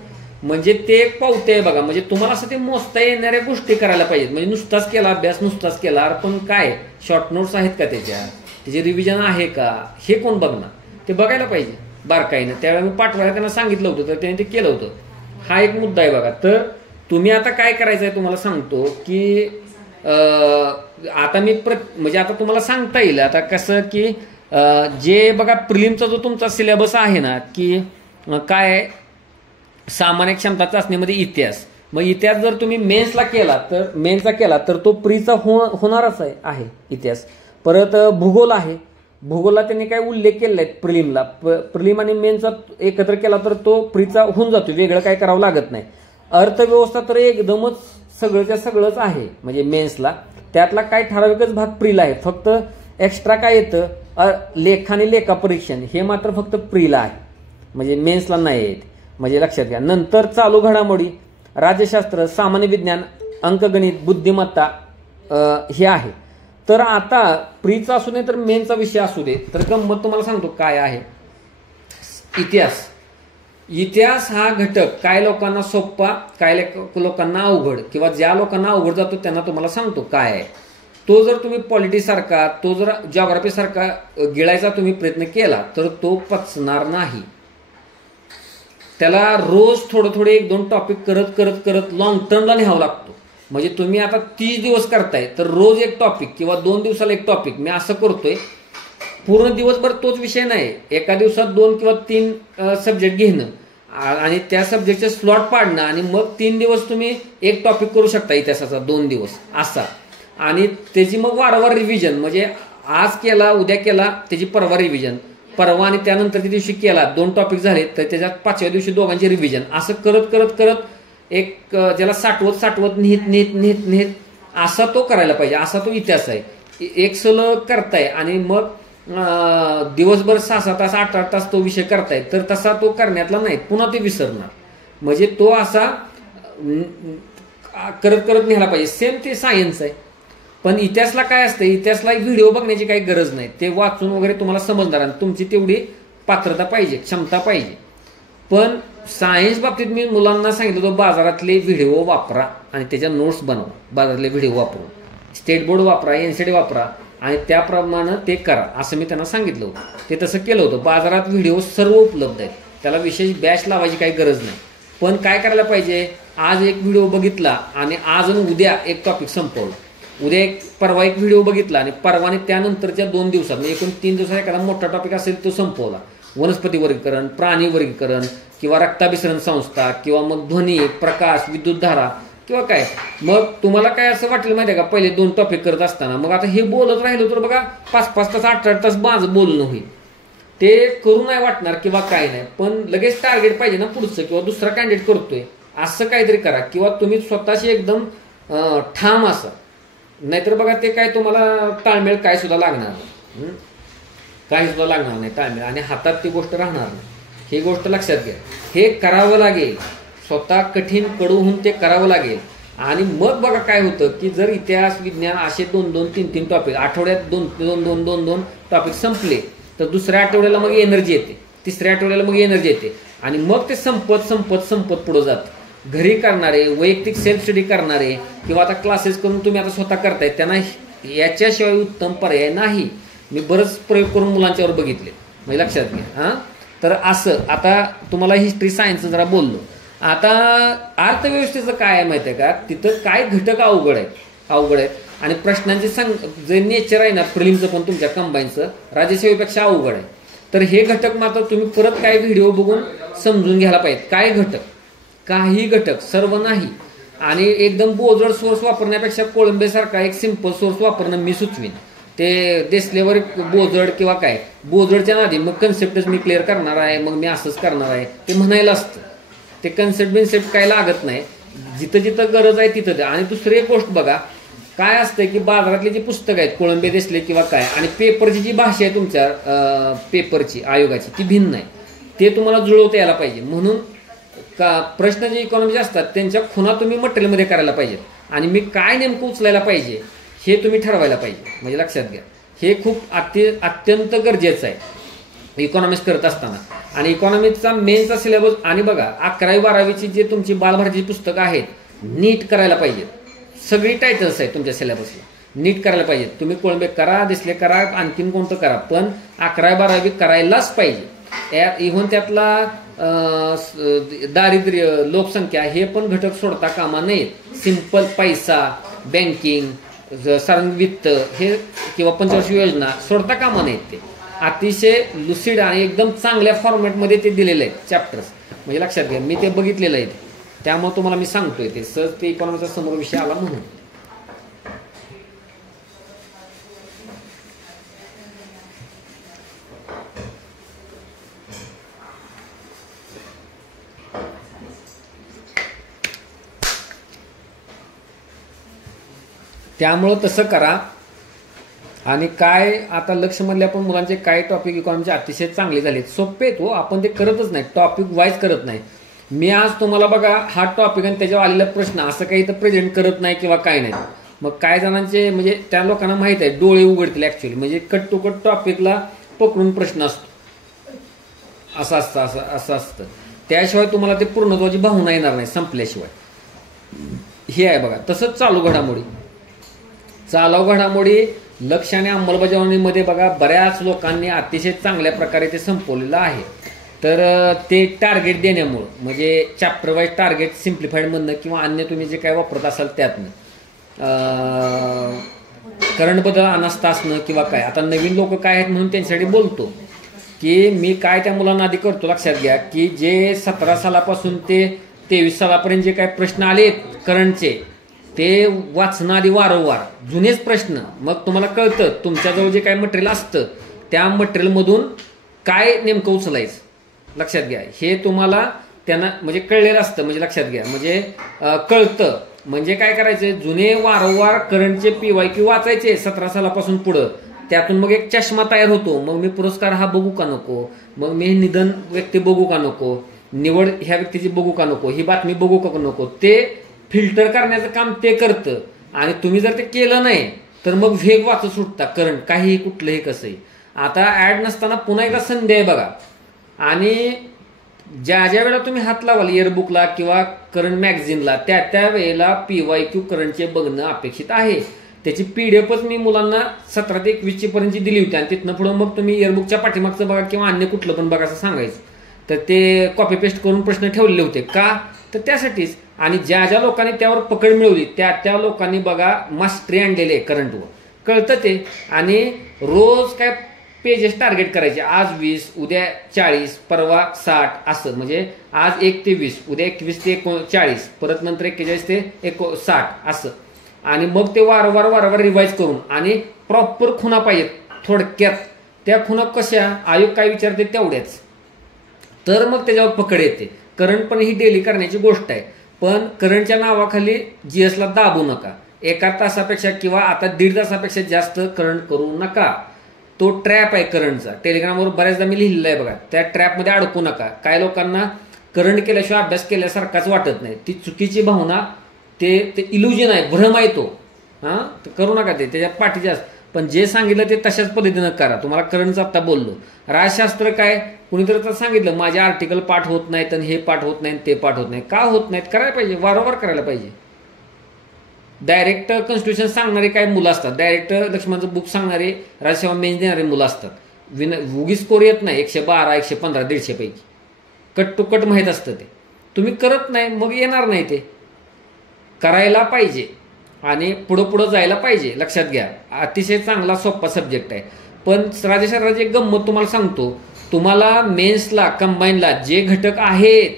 म्हणजे ते एक पावते बघा. म्हणजे तुम्हाला असं ते मोजता येणाऱ्या गोष्टी करायला पाहिजेत, म्हणजे नुसताच केला अभ्यास, नुसताच केला, पण काय शॉर्ट नोट्स आहेत का त्याचे रिव्हिजन आहे का, हे कोण बघणार, ते बघायला पाहिजे बारकाईनं. त्यावेळेला मी पाठवायला त्यांना सांगितलं होतं तर त्यांनी ते केलं होतं. हा एक मुद्दा आहे बघा. तर तुम्ही आता काय करायचं आहे तुम्हाला सांगतो की आता मी म्हणजे आता तुम्हाला सांगता येईल आता कसं की जे बघा प्रिलिमचा जो तुमचा सिलेबस आहे ना, की काय सामान्य क्षमता चाचणीमध्ये इतिहास, मग इतिहास जर तुम्ही मेन्सला केला तर तो प्रीचा होणारच आहे इतिहास. परत भूगोल आहे, भूगोलला त्यांनी काय उल्लेख केलेला आहे प्रिलिमला, प्रिलिम आणि मेनचा एकत्र केला तर तो प्रीचा होऊन जातो, वेगळं काय करावं लागत नाही. अर्थव्यवस्था तर एकदमच सगळंच्या सगळंच आहे म्हणजे मेन्सला, त्यातला काय ठराविकच भाग प्रीला आहे. फक्त एक्स्ट्रा काय येतं लेखा आणि लेखापरीक्षण हे मात्र फक्त प्रीला आहे, म्हणजे मेन्सला नाही येत, म्हणजे लक्षात घ्या. नंतर चालू घडामोडी, राज्यशास्त्र, सामान्य विज्ञान, अंकगणित, बुद्धिमत्ता हे आहे. तर आता प्रीचा असू दे तर मेनचा विषय असू दे, तर गंमत तुम्हाला सांगतो काय आहे. इतिहास हा घटक काय लोकांना सोपा, काय लोकांना अवघड, किंवा ज्या लोकांना अवघड जातो त्यांना तुम्हाला सांगतो काय आहे. तो जर तुम्ही पॉलिटी सारखा, तो जर जिओग्राफी सारखा गिळायचा तुम्ही प्रयत्न केला तर तो पचणार नाही. त्याला रोज थोडं 1-2 टॉपिक करत लॉंग टर्मला लिहावं लागतो. म्हणजे तुम्ही आता 30 दिवस करताय तर रोज एक टॉपिक किंवा 2 दिवसाला एक टॉपिक, मी असं करतोय. पूर्ण दिवसभर तोच विषय नाही, एका दिवसात 2 किंवा 3 सब्जेक्ट घेणं आणि त्या सब्जेक्टचे स्लॉट पाडणं आणि मग 3 दिवस तुम्ही एक टॉपिक करू शकता इतिहासाचा, 2 दिवस असा. आणि त्याची मग वारंवार रिव्हिजन, म्हणजे आज केला उद्या केला त्याची परवा रिव्हिजन, परवा आणि त्यानंतरच्या दिवशी केला, 2 टॉपिक झाले तर त्याच्यात 5व्या दिवशी दोघांची रिव्हिजन, असं करत एक ज्याला साठवत नेत असा तो करायला पाहिजे. असा तो इतिहास आहे. एक सलग करताय आणि मग दिवसभर 6-6 तास 8-8 तास तो विषय करताय तर तसा तो करण्यातला नाही, पुन्हा ते विसरणार. म्हणजे तो असा करत न्यायला पाहिजे. सेम ते सायन्स आहे. पण इतिहासला काय असतं, इतिहासला व्हिडिओ बघण्याची काही गरज नाही, ते वाचून वगैरे तुम्हाला समजणार आणि तुमची तेवढी पात्रता पाहिजे, क्षमता पाहिजे. पण सायन्स बाबतीत मी मुलांना सांगितलं होतं बाजारातले व्हिडिओ वापरा आणि त्याच्या नोट्स बनवा. बाजारातले व्हिडिओ वापरून स्टेट बोर्ड वापरा, NCERT वापरा आणि त्याप्रमाणे ते करा असं मी त्यांना सांगितलं होतं. ते तसं केलं होतं. बाजारात व्हिडिओ सर्व उपलब्ध आहेत, त्याला विशेष बॅच लावायची काही गरज नाही. पण काय करायला पाहिजे, आज एक व्हिडिओ बघितला आणि आज आणि उद्या एक टॉपिक संपवला, उद्या परवा एक व्हिडिओ बघितला आणि परवाने त्यानंतरच्या 2 दिवसात म्हणजे एकूण 3 दिवसात एखादा मोठा टॉपिक असेल तो संपवला. वनस्पती वर्गीकरण, प्राणी वर्गीकरण किंवा रक्ताभिसरण संस्था किंवा मग ध्वनी, प्रकाश, विद्युतधारा किंवा काय. मग तुम्हाला काय असं वाटेल माहिती आहे का, पहिले 2 टॉपिक करत असताना मग आता हे बोलत राहिलो तर बघा 5-5 तास 8-8 तास माझं बोलणं होईल. ते करू नाही वाटणार किंवा काय नाही, पण लगेच टार्गेट पाहिजे ना पुढचं, किंवा दुसरा कॅन्डिडेट करतोय असं काहीतरी करा, किंवा तुम्ही स्वतःशी एकदम ठाम असा. नाहीतर बघा ते काय तुम्हाला ताळमेळ काय सुद्धा लागणार नाही, काही सुद्धा लागणार नाही ताळमेळ, आणि हातात ती गोष्ट राहणार नाही. ही गोष्ट लक्षात घ्या. हे करावं लागेल, स्वतः कठीण कडू होऊन ते करावं लागेल. आणि मग बघा काय होतं की जर इतिहास, विज्ञान असे 2-2, 3-3 टॉपिक आठवड्यात 2-2 टॉपिक संपले तर दुसऱ्या आठवड्याला मग एनर्जी येते, तिसऱ्या आठवड्याला मग एनर्जी येते, आणि मग ते संपत पुढे जातं. घरी करणारे, वैयक्तिक सेल्फ स्टडी करणारे किंवा आता क्लासेस करून तुम्ही आता स्वतः करताय त्यांना याच्याशिवाय उत्तम पर्याय नाही. मी बरंच प्रयोग करून मुलांच्यावर बघितले, म्हणजे लक्षात घ्या. तर असं आता तुम्हाला हिस्ट्री, सायन्स जरा बोललो. आता अर्थव्यवस्थेचं काय आहे माहिती आहे का, तिथं काय घटक अवघड आहेत, आणि प्रश्नांचे जे नेचर आहे ना प्रिलिमचं पण तुमच्या कंबाईनचं राज्यसेवेपेक्षा अवघड आहे. तर हे घटक मात्र तुम्ही परत काय व्हिडिओ बघून समजून घ्यायला पाहिजेत. काय घटक, काही घटक, सर्व नाही. आणि एकदम बोजड सोर्स वापरण्यापेक्षा कोळंबेसारखा एक सिंपल सोर्स वापरणं मी सुचवीन. ते देसलेवर बोजड किंवा काय बोजडच्या नादी मग कन्सेप्टच मी क्लिअर करणार आहे, मग मी असंच करणार आहे ते म्हणायला असतं. ते कन्सेप्ट काय लागत नाही, जिथं जिथं गरज आहे तिथं द्या. आणि दुसरी एक गोष्ट बघा काय असतं की बाजारातली जी पुस्तकं आहेत कोळंबे देसले किंवा काय, आणि पेपरची जी भाषा आहे तुमच्या पेपरची आयोगाची ती भिन्न आहे. ते तुम्हाला जुळवता यायला पाहिजे. म्हणून का प्रश्न जे इकॉनॉमीचे असतात त्यांच्या खुणा तुम्ही मटेरियलमध्ये करायला पाहिजेत, आणि मी काय नेमकं उचलायला पाहिजे हे तुम्ही ठरवायला पाहिजे. म्हणजे लक्षात घ्या, हे खूप अत्यंत गरजेचं आहे इकॉनॉमिक्स करत असताना. आणि इकॉनॉमिक्सचा मेनचा सिलेबस, आणि बघा 11वी-12वीची जे तुमची बालभारतीची पुस्तकं आहेत नीट करायला पाहिजेत. सगळी टायटल्स आहेत तुमच्या सिलेबसला, नीट करायला पाहिजेत. तुम्ही कोळंबे करा, देसले करा, आणखीन कोणतं करा, पण 11वी-12वी करायलाच पाहिजे. इव्हन त्यातला दारिद्र्य, लोकसंख्या हे पण घटक सोडता कामा नयेत. सिंपल पैसा, बँकिंग, सार्वजनिक वित्त हे किंवा पंचवार्षिक योजना सोडता कामा नयेत. ते अतिशय लुसिड आणि एकदम चांगल्या फॉर्मॅटमध्ये ते दिलेले आहेत चॅप्टर्स. म्हणजे लक्षात घ्या, मी ते बघितलेलं आहे, त्यामुळे तुम्हाला मी सांगतोय. ते सहज ते इकॉनॉमीचा समोर विषय आला म्हणून. त्यामुळं तसं करा. आणि काय आता लक्ष म्हणले आपण मुलांचे काय टॉपिक इकॉनॉमीचे अतिशय चांगले झालेत, सोपे आहेत हो. आपण ते करतच नाही, टॉपिक वाईज करत नाही. मी आज तुम्हाला बघा हा टॉपिक आणि त्याच्यावर आलेला प्रश्न असं काही तर प्रेझेंट करत नाही किंवा काय नाही. मग काय जणांचे म्हणजे त्या लोकांना माहित आहे डोळे उघडतील ऍक्च्युअली, म्हणजे कट टू कट टॉपिकला पकडून प्रश्न असतो, असं असतं. त्याशिवाय तुम्हाला ते पूर्णत्वाची भावना येणार नाही संपल्याशिवाय. हे आहे बघा. तसंच चालू घडामोडी लक्ष आणि अंमलबजावणीमध्ये बघा बऱ्याच लोकांनी अतिशय चांगल्या प्रकारे ते संपवलेलं आहे. तर ते टार्गेट देण्यामुळं, म्हणजे चॅप्टर वाईज टार्गेट सिम्प्लिफाईडमधनं किंवा अन्य तुम्ही जे काय वापरत असाल त्यातनं करंट बद्दल अनास्था असणं किंवा काय. आता नवीन लोक काय आहेत म्हणून त्यांच्यासाठी बोलतो की मी काय त्या मुलांना आधी करतो. लक्षात घ्या की जे 17 सालापासून ते 23 सालापर्यंत जे काय प्रश्न आलेत करंटचे ते वाचणं आधी वारंवार, जुनेच प्रश्न. मग तुम्हाला कळतं तुमच्याजवळ जे काय मटेरियल असतं त्या मटेरियलमधून काय नेमकं उचलायचं. लक्षात घ्या, हे तुम्हाला त्यांना म्हणजे कळलेलं असतं. म्हणजे लक्षात घ्या, म्हणजे कळतं. म्हणजे काय करायचं, जुने वारंवार करंटचे PYQ वाचायचे 17 सालापासून पुढं. त्यातून मग एक चष्मा तयार होतो. मग मी पुरस्कार हा बघू का नको, मग मी निधन व्यक्ती बघू का नको, निवड ह्या व्यक्तीची बघू का नको, ही बातमी बघू का नको, ते फिल्टर करण्याचं काम ते करतं. आणि तुम्ही जर ते केलं नाही तर मग वेग वाचू सुटता करंट, काही कुठलंही कसंही. आता ऍड नसताना पुन्हा एकदा संधी आहे बघा. आणि ज्या वेळेला तुम्ही हात लावाल इयरबुकला किंवा करंट मॅगझिनला त्या वेळेला PYQ करंटचे बघणं अपेक्षित आहे. त्याची PDFच मी मुलांना 17 ते 21 पर्यंतची दिली होती. आणि तिथनं पुढं मग तुम्ही इयरबुकच्या पाठीमागचं बघा किंवा अन्य कुठलं पण बघा असं सांगायचं. तर ते कॉपी पेस्ट करून प्रश्न ठेवलेले होते का, तर त्यासाठीच. आणि ज्या लोकांनी त्यावर पकड मिळवली त्या लोकांनी बघा मास्टरी आणलेली आहे करंटवर, कळतं ते. आणि रोज काय पेजेस टार्गेट करायचे. आज 20, उद्या 40, परवा 60 असं. म्हणजे आज 1 ते 20, उद्या 21 ते 40, परत नंतर 41 ते 60 असं. आणि मग ते वारंवार रिवाईज करून आणि प्रॉपर खुणा पाहिजेत. थोडक्यात त्या खुणा कशा, आयोग काय विचारते तेवढ्याच, तर मग त्याच्यावर पकड येते. करंट पण ही डेली करण्याची गोष्ट आहे, पण करंटच्या नावाखाली जीएसला दाबू नका. 1 तासापेक्षा किंवा आता 1.5 तासापेक्षा जास्त करंट करू नका. तो ट्रॅप आहे करंटचा. टेलिग्रामवर बऱ्याचदा मी लिहिलेला आहे बघा. त्या ट्रॅपमध्ये अडकू नका. काय लोकांना करंट केल्याशिवाय अभ्यास केल्यासारखाच वाटत नाही. ती चुकीची भावना, ते इल्युजन आहे, भ्रम आहे तो. तर करू नका ते, त्याच्यात पाठी जास्त. पण जे सांगितलं ते तशाच पद्धतीनं करा. तुम्हाला करंटचं आता बोललो. राजशास्त्र काय, कुणीतरी तर सांगितलं माझे आर्टिकल पाठ होत नाहीत आणि हे पाठ होत नाही ते पाठ होत नाही. का होत नाहीत? करायला पाहिजे, वारंवार करायला पाहिजे. डायरेक्ट कॉन्स्टिट्यूशन सांगणारे काय मुलं असतात, डायरेक्ट लक्ष्मणचं बुक सांगणारे, राज्यसेवा मेन्स देणारे मुलं असतात. उगी स्कोर येत नाही 112, 115, 150 पैकी. कट टू कट माहीत असतं ते. तुम्ही करत नाही मग येणार नाही ते. करायला पाहिजे आणि पुढं जायला पाहिजे. लक्षात घ्या, अतिशय चांगला सोपा सब्जेक्ट आहे. पण राजेशास्त्राची एक गंमत तुम्हाला सांगतो. तुम्हाला मेन्सला, कंबाईनला जे घटक आहेत,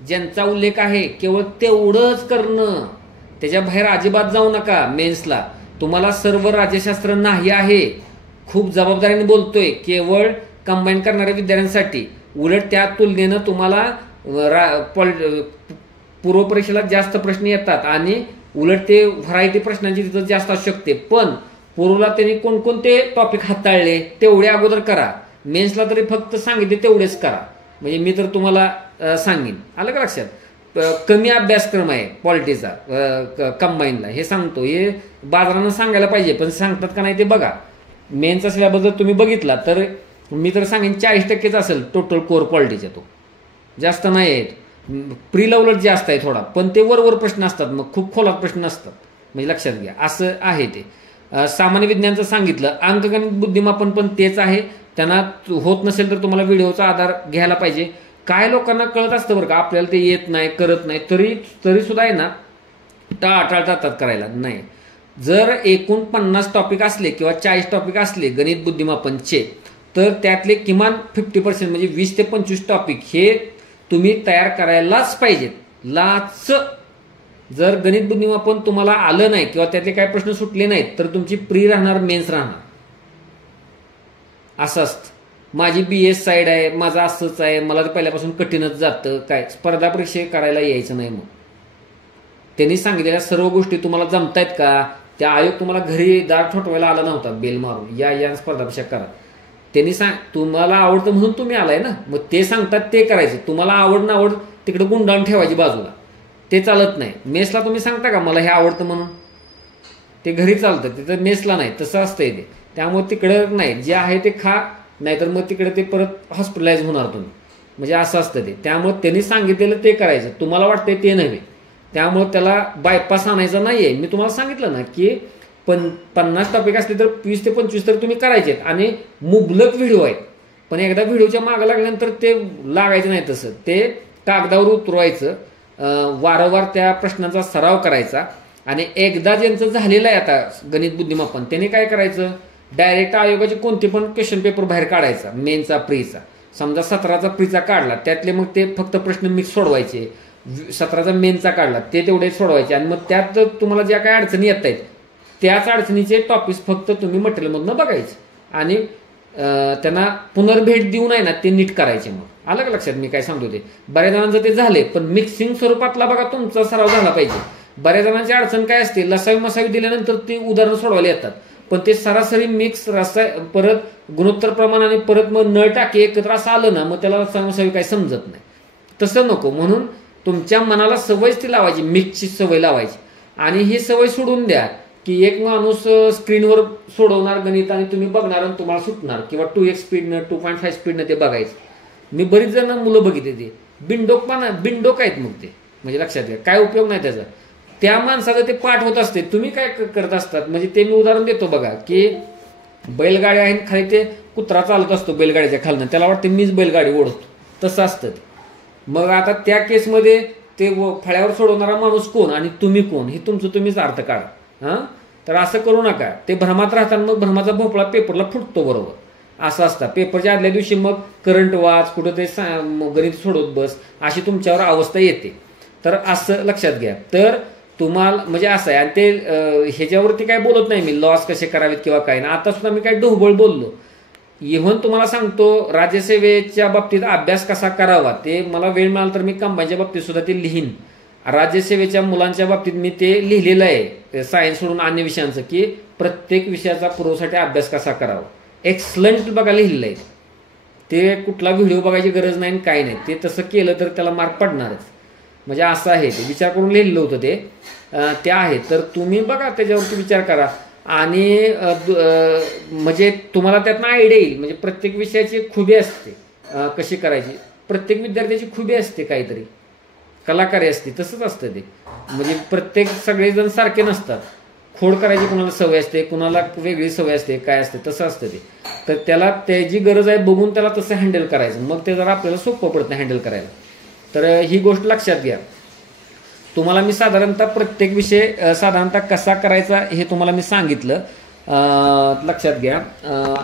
ज्यांचा उल्लेख आहे, केवळ तेवढंच करणं. त्याच्या बाहेर अजिबात जाऊ नका. मेन्सला तुम्हाला सर्व राज्यशास्त्र नाही आहे. खूप जबाबदारीने बोलतोय, केवळ कंबाईन करणाऱ्या विद्यार्थ्यांसाठी. उलट त्या तुलनेनं तुम्हाला पूर्व परीक्षेला जास्त प्रश्न येतात आणि उलट ते व्हरायटी प्रश्नांची तिथं जास्त असू शकते. पण पूर्वला त्यांनी कोणकोणते टॉपिक हाताळले तेवढे अगोदर करा. मेन्सला तरी फक्त सांगितले तेवढेच करा. म्हणजे मी तर तुम्हाला सांगेन. आलं का लक्षात? कमी अभ्यासक्रम आहे पॉलिटीचा कंबाईनला, हे सांगतो. हे बाजारानं सांगायला पाहिजे, पण सांगतात का नाही ते बघा. मेन्सचा सिलेबस जर तुम्ही बघितला तर मी तर सांगेन 40% असेल टोटल कोर पॉलिटीचा. तो जास्त नाही आहे. प्री लेव्हलच जास्त आहे थोडा, पण ते वर प्रश्न असतात, मग खूप खोलात प्रश्न असतात. म्हणजे लक्षात घ्या, असं आहे ते. सामान्य विज्ञानचं सांगितलं. अंकगणित बुद्धिमापन पण तेच आहे. त्यांना होत नसेल तर तुम्हाला व्हिडिओचा आधार घ्यायला पाहिजे. काय लोकांना कळत असतं बरं का, आपल्याला ते येत नाही, करत नाही, तरी सुद्धा आहे ना टाळाटाळ जातात करायला. नाही, जर एकूण 50 टॉपिक असले किंवा 40 टॉपिक असले गणित बुद्धिमापनचे, तर त्यातले किमान 50% म्हणजे 20 ते 25 टॉपिक हे तुम्ही तयार करायलाच पाहिजेत. जर गणित बुद्धिमापन तुम्हाला आलं नाही किंवा त्यातले काही प्रश्न सुटले नाहीत तर तुमची प्री राहणार, मेन्स राहणार. असं असतं. माझी BS साईड आहे, माझं असंच आहे, मला तर पहिल्यापासून कठीणच जातं. काय स्पर्धा परीक्षा करायला यायचं नाही. मग त्यांनी सांगितलेल्या सर्व गोष्टी तुम्हाला जमतायत का? त्या आयोग तुम्हाला घरी दार ठोठवायला आला नव्हता बेल मारून या स्पर्धा परीक्षा करा. त्यांनी तुम्हाला आवडतं म्हणून तुम्ही आलाय ना, मग ते सांगतात ते करायचं. तुम्हाला आवड ना आवड तिकडे गुंडाळून ठेवायची बाजूला, ते चालत नाही. मेसला तुम्ही सांगता का मला हे आवडतं म्हणून? ते घरी चालतं, तिथं मेसला नाही. तसं असतंय ते. त्यामुळे तिकडं नाही, जे आहे ते खा, नाहीतर मग तिकडे ते परत हॉस्पिटलाइज होणार तुम्ही. म्हणजे असं असतं ते. त्यामुळे त्यांनी सांगितलेलं ते करायचं, तुम्हाला वाटतंय ते नव्हे. त्यामुळे त्याला बायपास आणायचा नाहीये. मी तुम्हाला सांगितलं ना की 50 टॉपिक असले तर 20 ते 25 तर तुम्ही करायचे. आणि मुबलक व्हिडिओ आहेत, पण एकदा व्हिडिओच्या मागं लागल्यानंतर ते लागायचं नाही. तसं ते कागदावर उतरवायचं, वारंवार त्या प्रश्नांचा सराव करायचा. आणि एकदा ज्यांचं झालेलं आहे आता गणित बुद्धिमापन, त्यांनी काय करायचं, डायरेक्ट आयोगाचे कोणते पण क्वेश्चन पेपर बाहेर काढायचा. मेनचा, प्रीचा. समजा 17चा प्रीचा काढला, त्यातले मग ते फक्त प्रश्न मिक्स सोडवायचे. 17चा मेनचा काढला, ते तेवढे सोडवायचे. आणि मग त्यात तुम्हाला ज्या काही अडचणी येत आहेत त्याच अडचणीचे टॉपिक्स फक्त तुम्ही मटेरियलमधनं बघायचे आणि त्यांना पुनर्भेट देऊन आहे ना ते नीट करायचे. मग आलं का लक्षात मी काय सांगतो ते? बऱ्याच जणांचं ते झाले, पण मिक्सिंग स्वरूपातला बघा तुमचा सराव झाला पाहिजे. बऱ्याच जणांची अडचण काय असते, लसावी मसावी दिल्यानंतर ते उदाहरण सोडवायला येतात, पण ते सरासरी मिक्स परत गुणोत्तर प्रमाणाने परत मग नळ टाके एकत्र असं आलं ना, मग त्याला लसावी मसावी काही समजत नाही. तसं नको. म्हणून तुमच्या मनाला सवयच ती लावायची, मिक्सची सवय लावायची. आणि ही सवय सोडून द्या की एक माणूस स्क्रीनवर सोडवणार गणित आणि तुम्ही बघणार आणि तुम्हाला सुटणार, किंवा 2x स्पीडनं 2.5 स्पीडनं ते बघायचं. मी बरीच जण मुलं बघितले ते बिंडोक आहेत. मग ते म्हणजे लक्षात घ्या, काय उपयोग नाही त्याचा. त्या माणसाचं ते पाठ होत असते, तुम्ही काय करत असतात. म्हणजे ते मी उदाहरण देतो बघा की बैलगाडी आहे, खाली ते कुत्रा चालत असतो बैलगाडीच्या खालनं, त्याला वाटतं मीच बैलगाडी ओढतो. तसं असतं ते. मग आता त्या केसमध्ये ते फळ्यावर सोडवणारा माणूस कोण आणि तुम्ही कोण, हे तुमचं तुम्हीच अर्थ काढा. तर असं करू नका. ते भ्रमात राहतात, मग भ्रमाचा भोपळा पेपरला फुटतो. बरोबर. असं असतं. पेपरच्या आदल्या दिवशी मग करंट वाच, कुठं ते गणित सोडवत बस, अशी तुमच्यावर अवस्था येते. तर असं लक्षात घ्या. तर तुम्हाला म्हणजे असं आहे. आणि ते ह्याच्यावरती काय बोलत नाही मी लॉस कसे करावेत किंवा काय ना. आता सुद्धा मी काय ढोबळ बोललो. इव्हन तुम्हाला सांगतो राज्यसेवेच्या बाबतीत अभ्यास कसा करावा ते मला वेळ मिळाला तर मी कंबाईनच्या बाबतीत सुद्धा ते लिहीन. राज्यसेवेच्या मुलांच्या बाबतीत मी ते लिहिलेलं आहे सायन्स सोडून अन्य विषयांचं, की प्रत्येक विषयाचा पूर्वसाठी अभ्यास कसा करावा. एक्सलंट बघा लिहिलेलं आहे. ते कुठला व्हिडिओ बघायची गरज नाही काय नाही. ते तसं केलं तर त्याला मार्क पडणारच. म्हणजे असं आहे. ते विचार करून लिहिलेलं होतं ते आहे. तर तुम्ही बघा त्याच्यावरती विचार करा. आणि म्हणजे तुम्हाला त्यातनं आयडिया येईल. म्हणजे प्रत्येक विषयाची खुबी असते कशी करायची. प्रत्येक विद्यार्थ्याची खुबी असते, काहीतरी कलाकारी असते. तसंच असतं ते. म्हणजे प्रत्येक सगळेजण सारखे नसतात. खोड करायची कुणाला सवय असते, कुणाला वेगळी सवय असते, काय असते तसं असतं ते. तर त्याला त्याची गरज आहे बघून त्याला तसं हँडल करायचं. मग ते जरा आपल्याला सोपं पडतं हँडल करायला. तर ही गोष्ट लक्षात घ्या. तुम्हाला मी साधारणतः प्रत्येक विषय साधारणतः कसा करायचा हे तुम्हाला मी सांगितलं. लक्षात घ्या.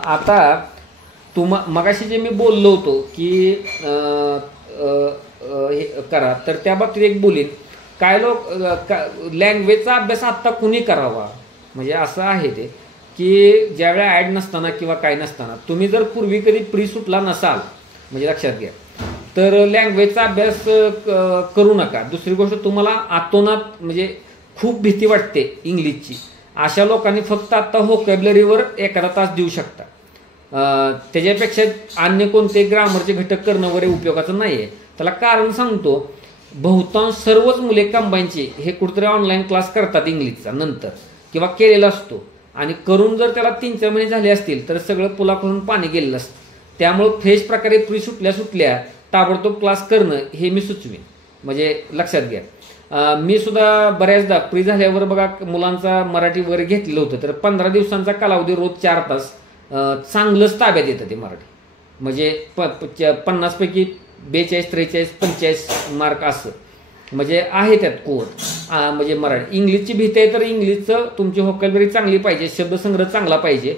आता मगाशी जे मी बोललो होतो की हे करा, तर त्या बाबतीत एक बोलीन. काय लोक लँग्वेजचा अभ्यास आत्ता कुणी करावा. म्हणजे असं आहे ते की ज्यावेळेला ॲड नसताना किंवा काय नसताना तुम्ही जर पूर्वी कधी प्री सुटला नसाल, म्हणजे लक्षात घ्या, तर लँग्वेजचा अभ्यास करू नका. दुसरी गोष्ट, तुम्हाला आतोनात म्हणजे खूप भीती वाटते इंग्लिशची, अशा लोकांनी फक्त आत्ता व्होकॅब्युलरीवर एखादा तास देऊ शकता. त्याच्यापेक्षा अन्य कोणते ग्रामरचे घटक करणं वगैरे उपयोगाचं नाही आहे. त्याला कारण सांगतो. बहुतांश सर्वच मुले कंबाईनचे हे कुठेतरी ऑनलाईन क्लास करतात इंग्लिशचा नंतर, किंवा केलेला असतो. आणि करून जर त्याला 3-4 महिने झाले असतील तर सगळं पुलाकडून पाणी गेलेलं असतं. त्यामुळं फ्रेश प्रकारे प्री सुटल्या ताबडतोब क्लास करणं हे मी सुचवीन. म्हणजे लक्षात घ्या. मी सुद्धा बऱ्याचदा प्री झाल्यावर बघा मुलांचा मराठी वगैरे घेतलेलं होतं. तर 15 दिवसांचा कालावधी रोज 4 तास चांगलंच ताब्यात येतं ते मराठी. म्हणजे 50 पैकी 42, 43, 45 मार्क असं म्हणजे आहे त्यात कोट. म्हणजे मराठी. इंग्लिशची भीती आहे तर इंग्लिशचं तुमची व्होकॅब्युलरी चांगली पाहिजे, शब्दसंग्रह चांगला पाहिजे.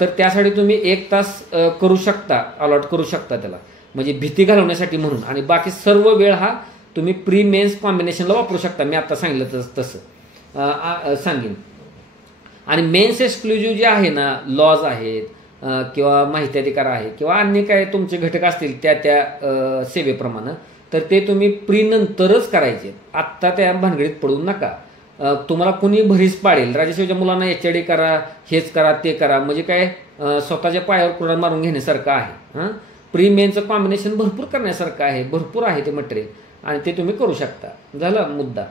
तर त्यासाठी तुम्ही 1 तास करू शकता, अलॉट करू शकता त्याला, म्हणजे भीती घालवण्यासाठी म्हणून. आणि बाकी सर्व वेळ हा तुम्ही प्री मेन्स कॉम्बिनेशनला वापरू शकता. मी आता सांगितलं तसं सांगेन. आणि मेन्स एक्सक्लुझिव्ह जे आहे ना, लॉज आहेत किंवा माहिती अधिकार आहे किंवा अन्य काय तुमचे घटक असतील त्या सेवेप्रमाणे, तर ते तुम्ही प्री नंतरच करायचे. आत्ता त्या भानगडीत पडू नका. तुम्हाला कुणी भरीस पाडेल, राज्यसेवेच्या मुलांना HRD करा, हेच करा, ते करा, म्हणजे काय स्वतःच्या पायावर कुणाला मारून घेण्यासारखं आहे. प्री मेनचं कॉम्बिनेशन भरपूर करण्यासारखं आहे, भरपूर आहे ते मटेरियल, आणि ते तुम्ही करू शकता. झालं मुद्दा.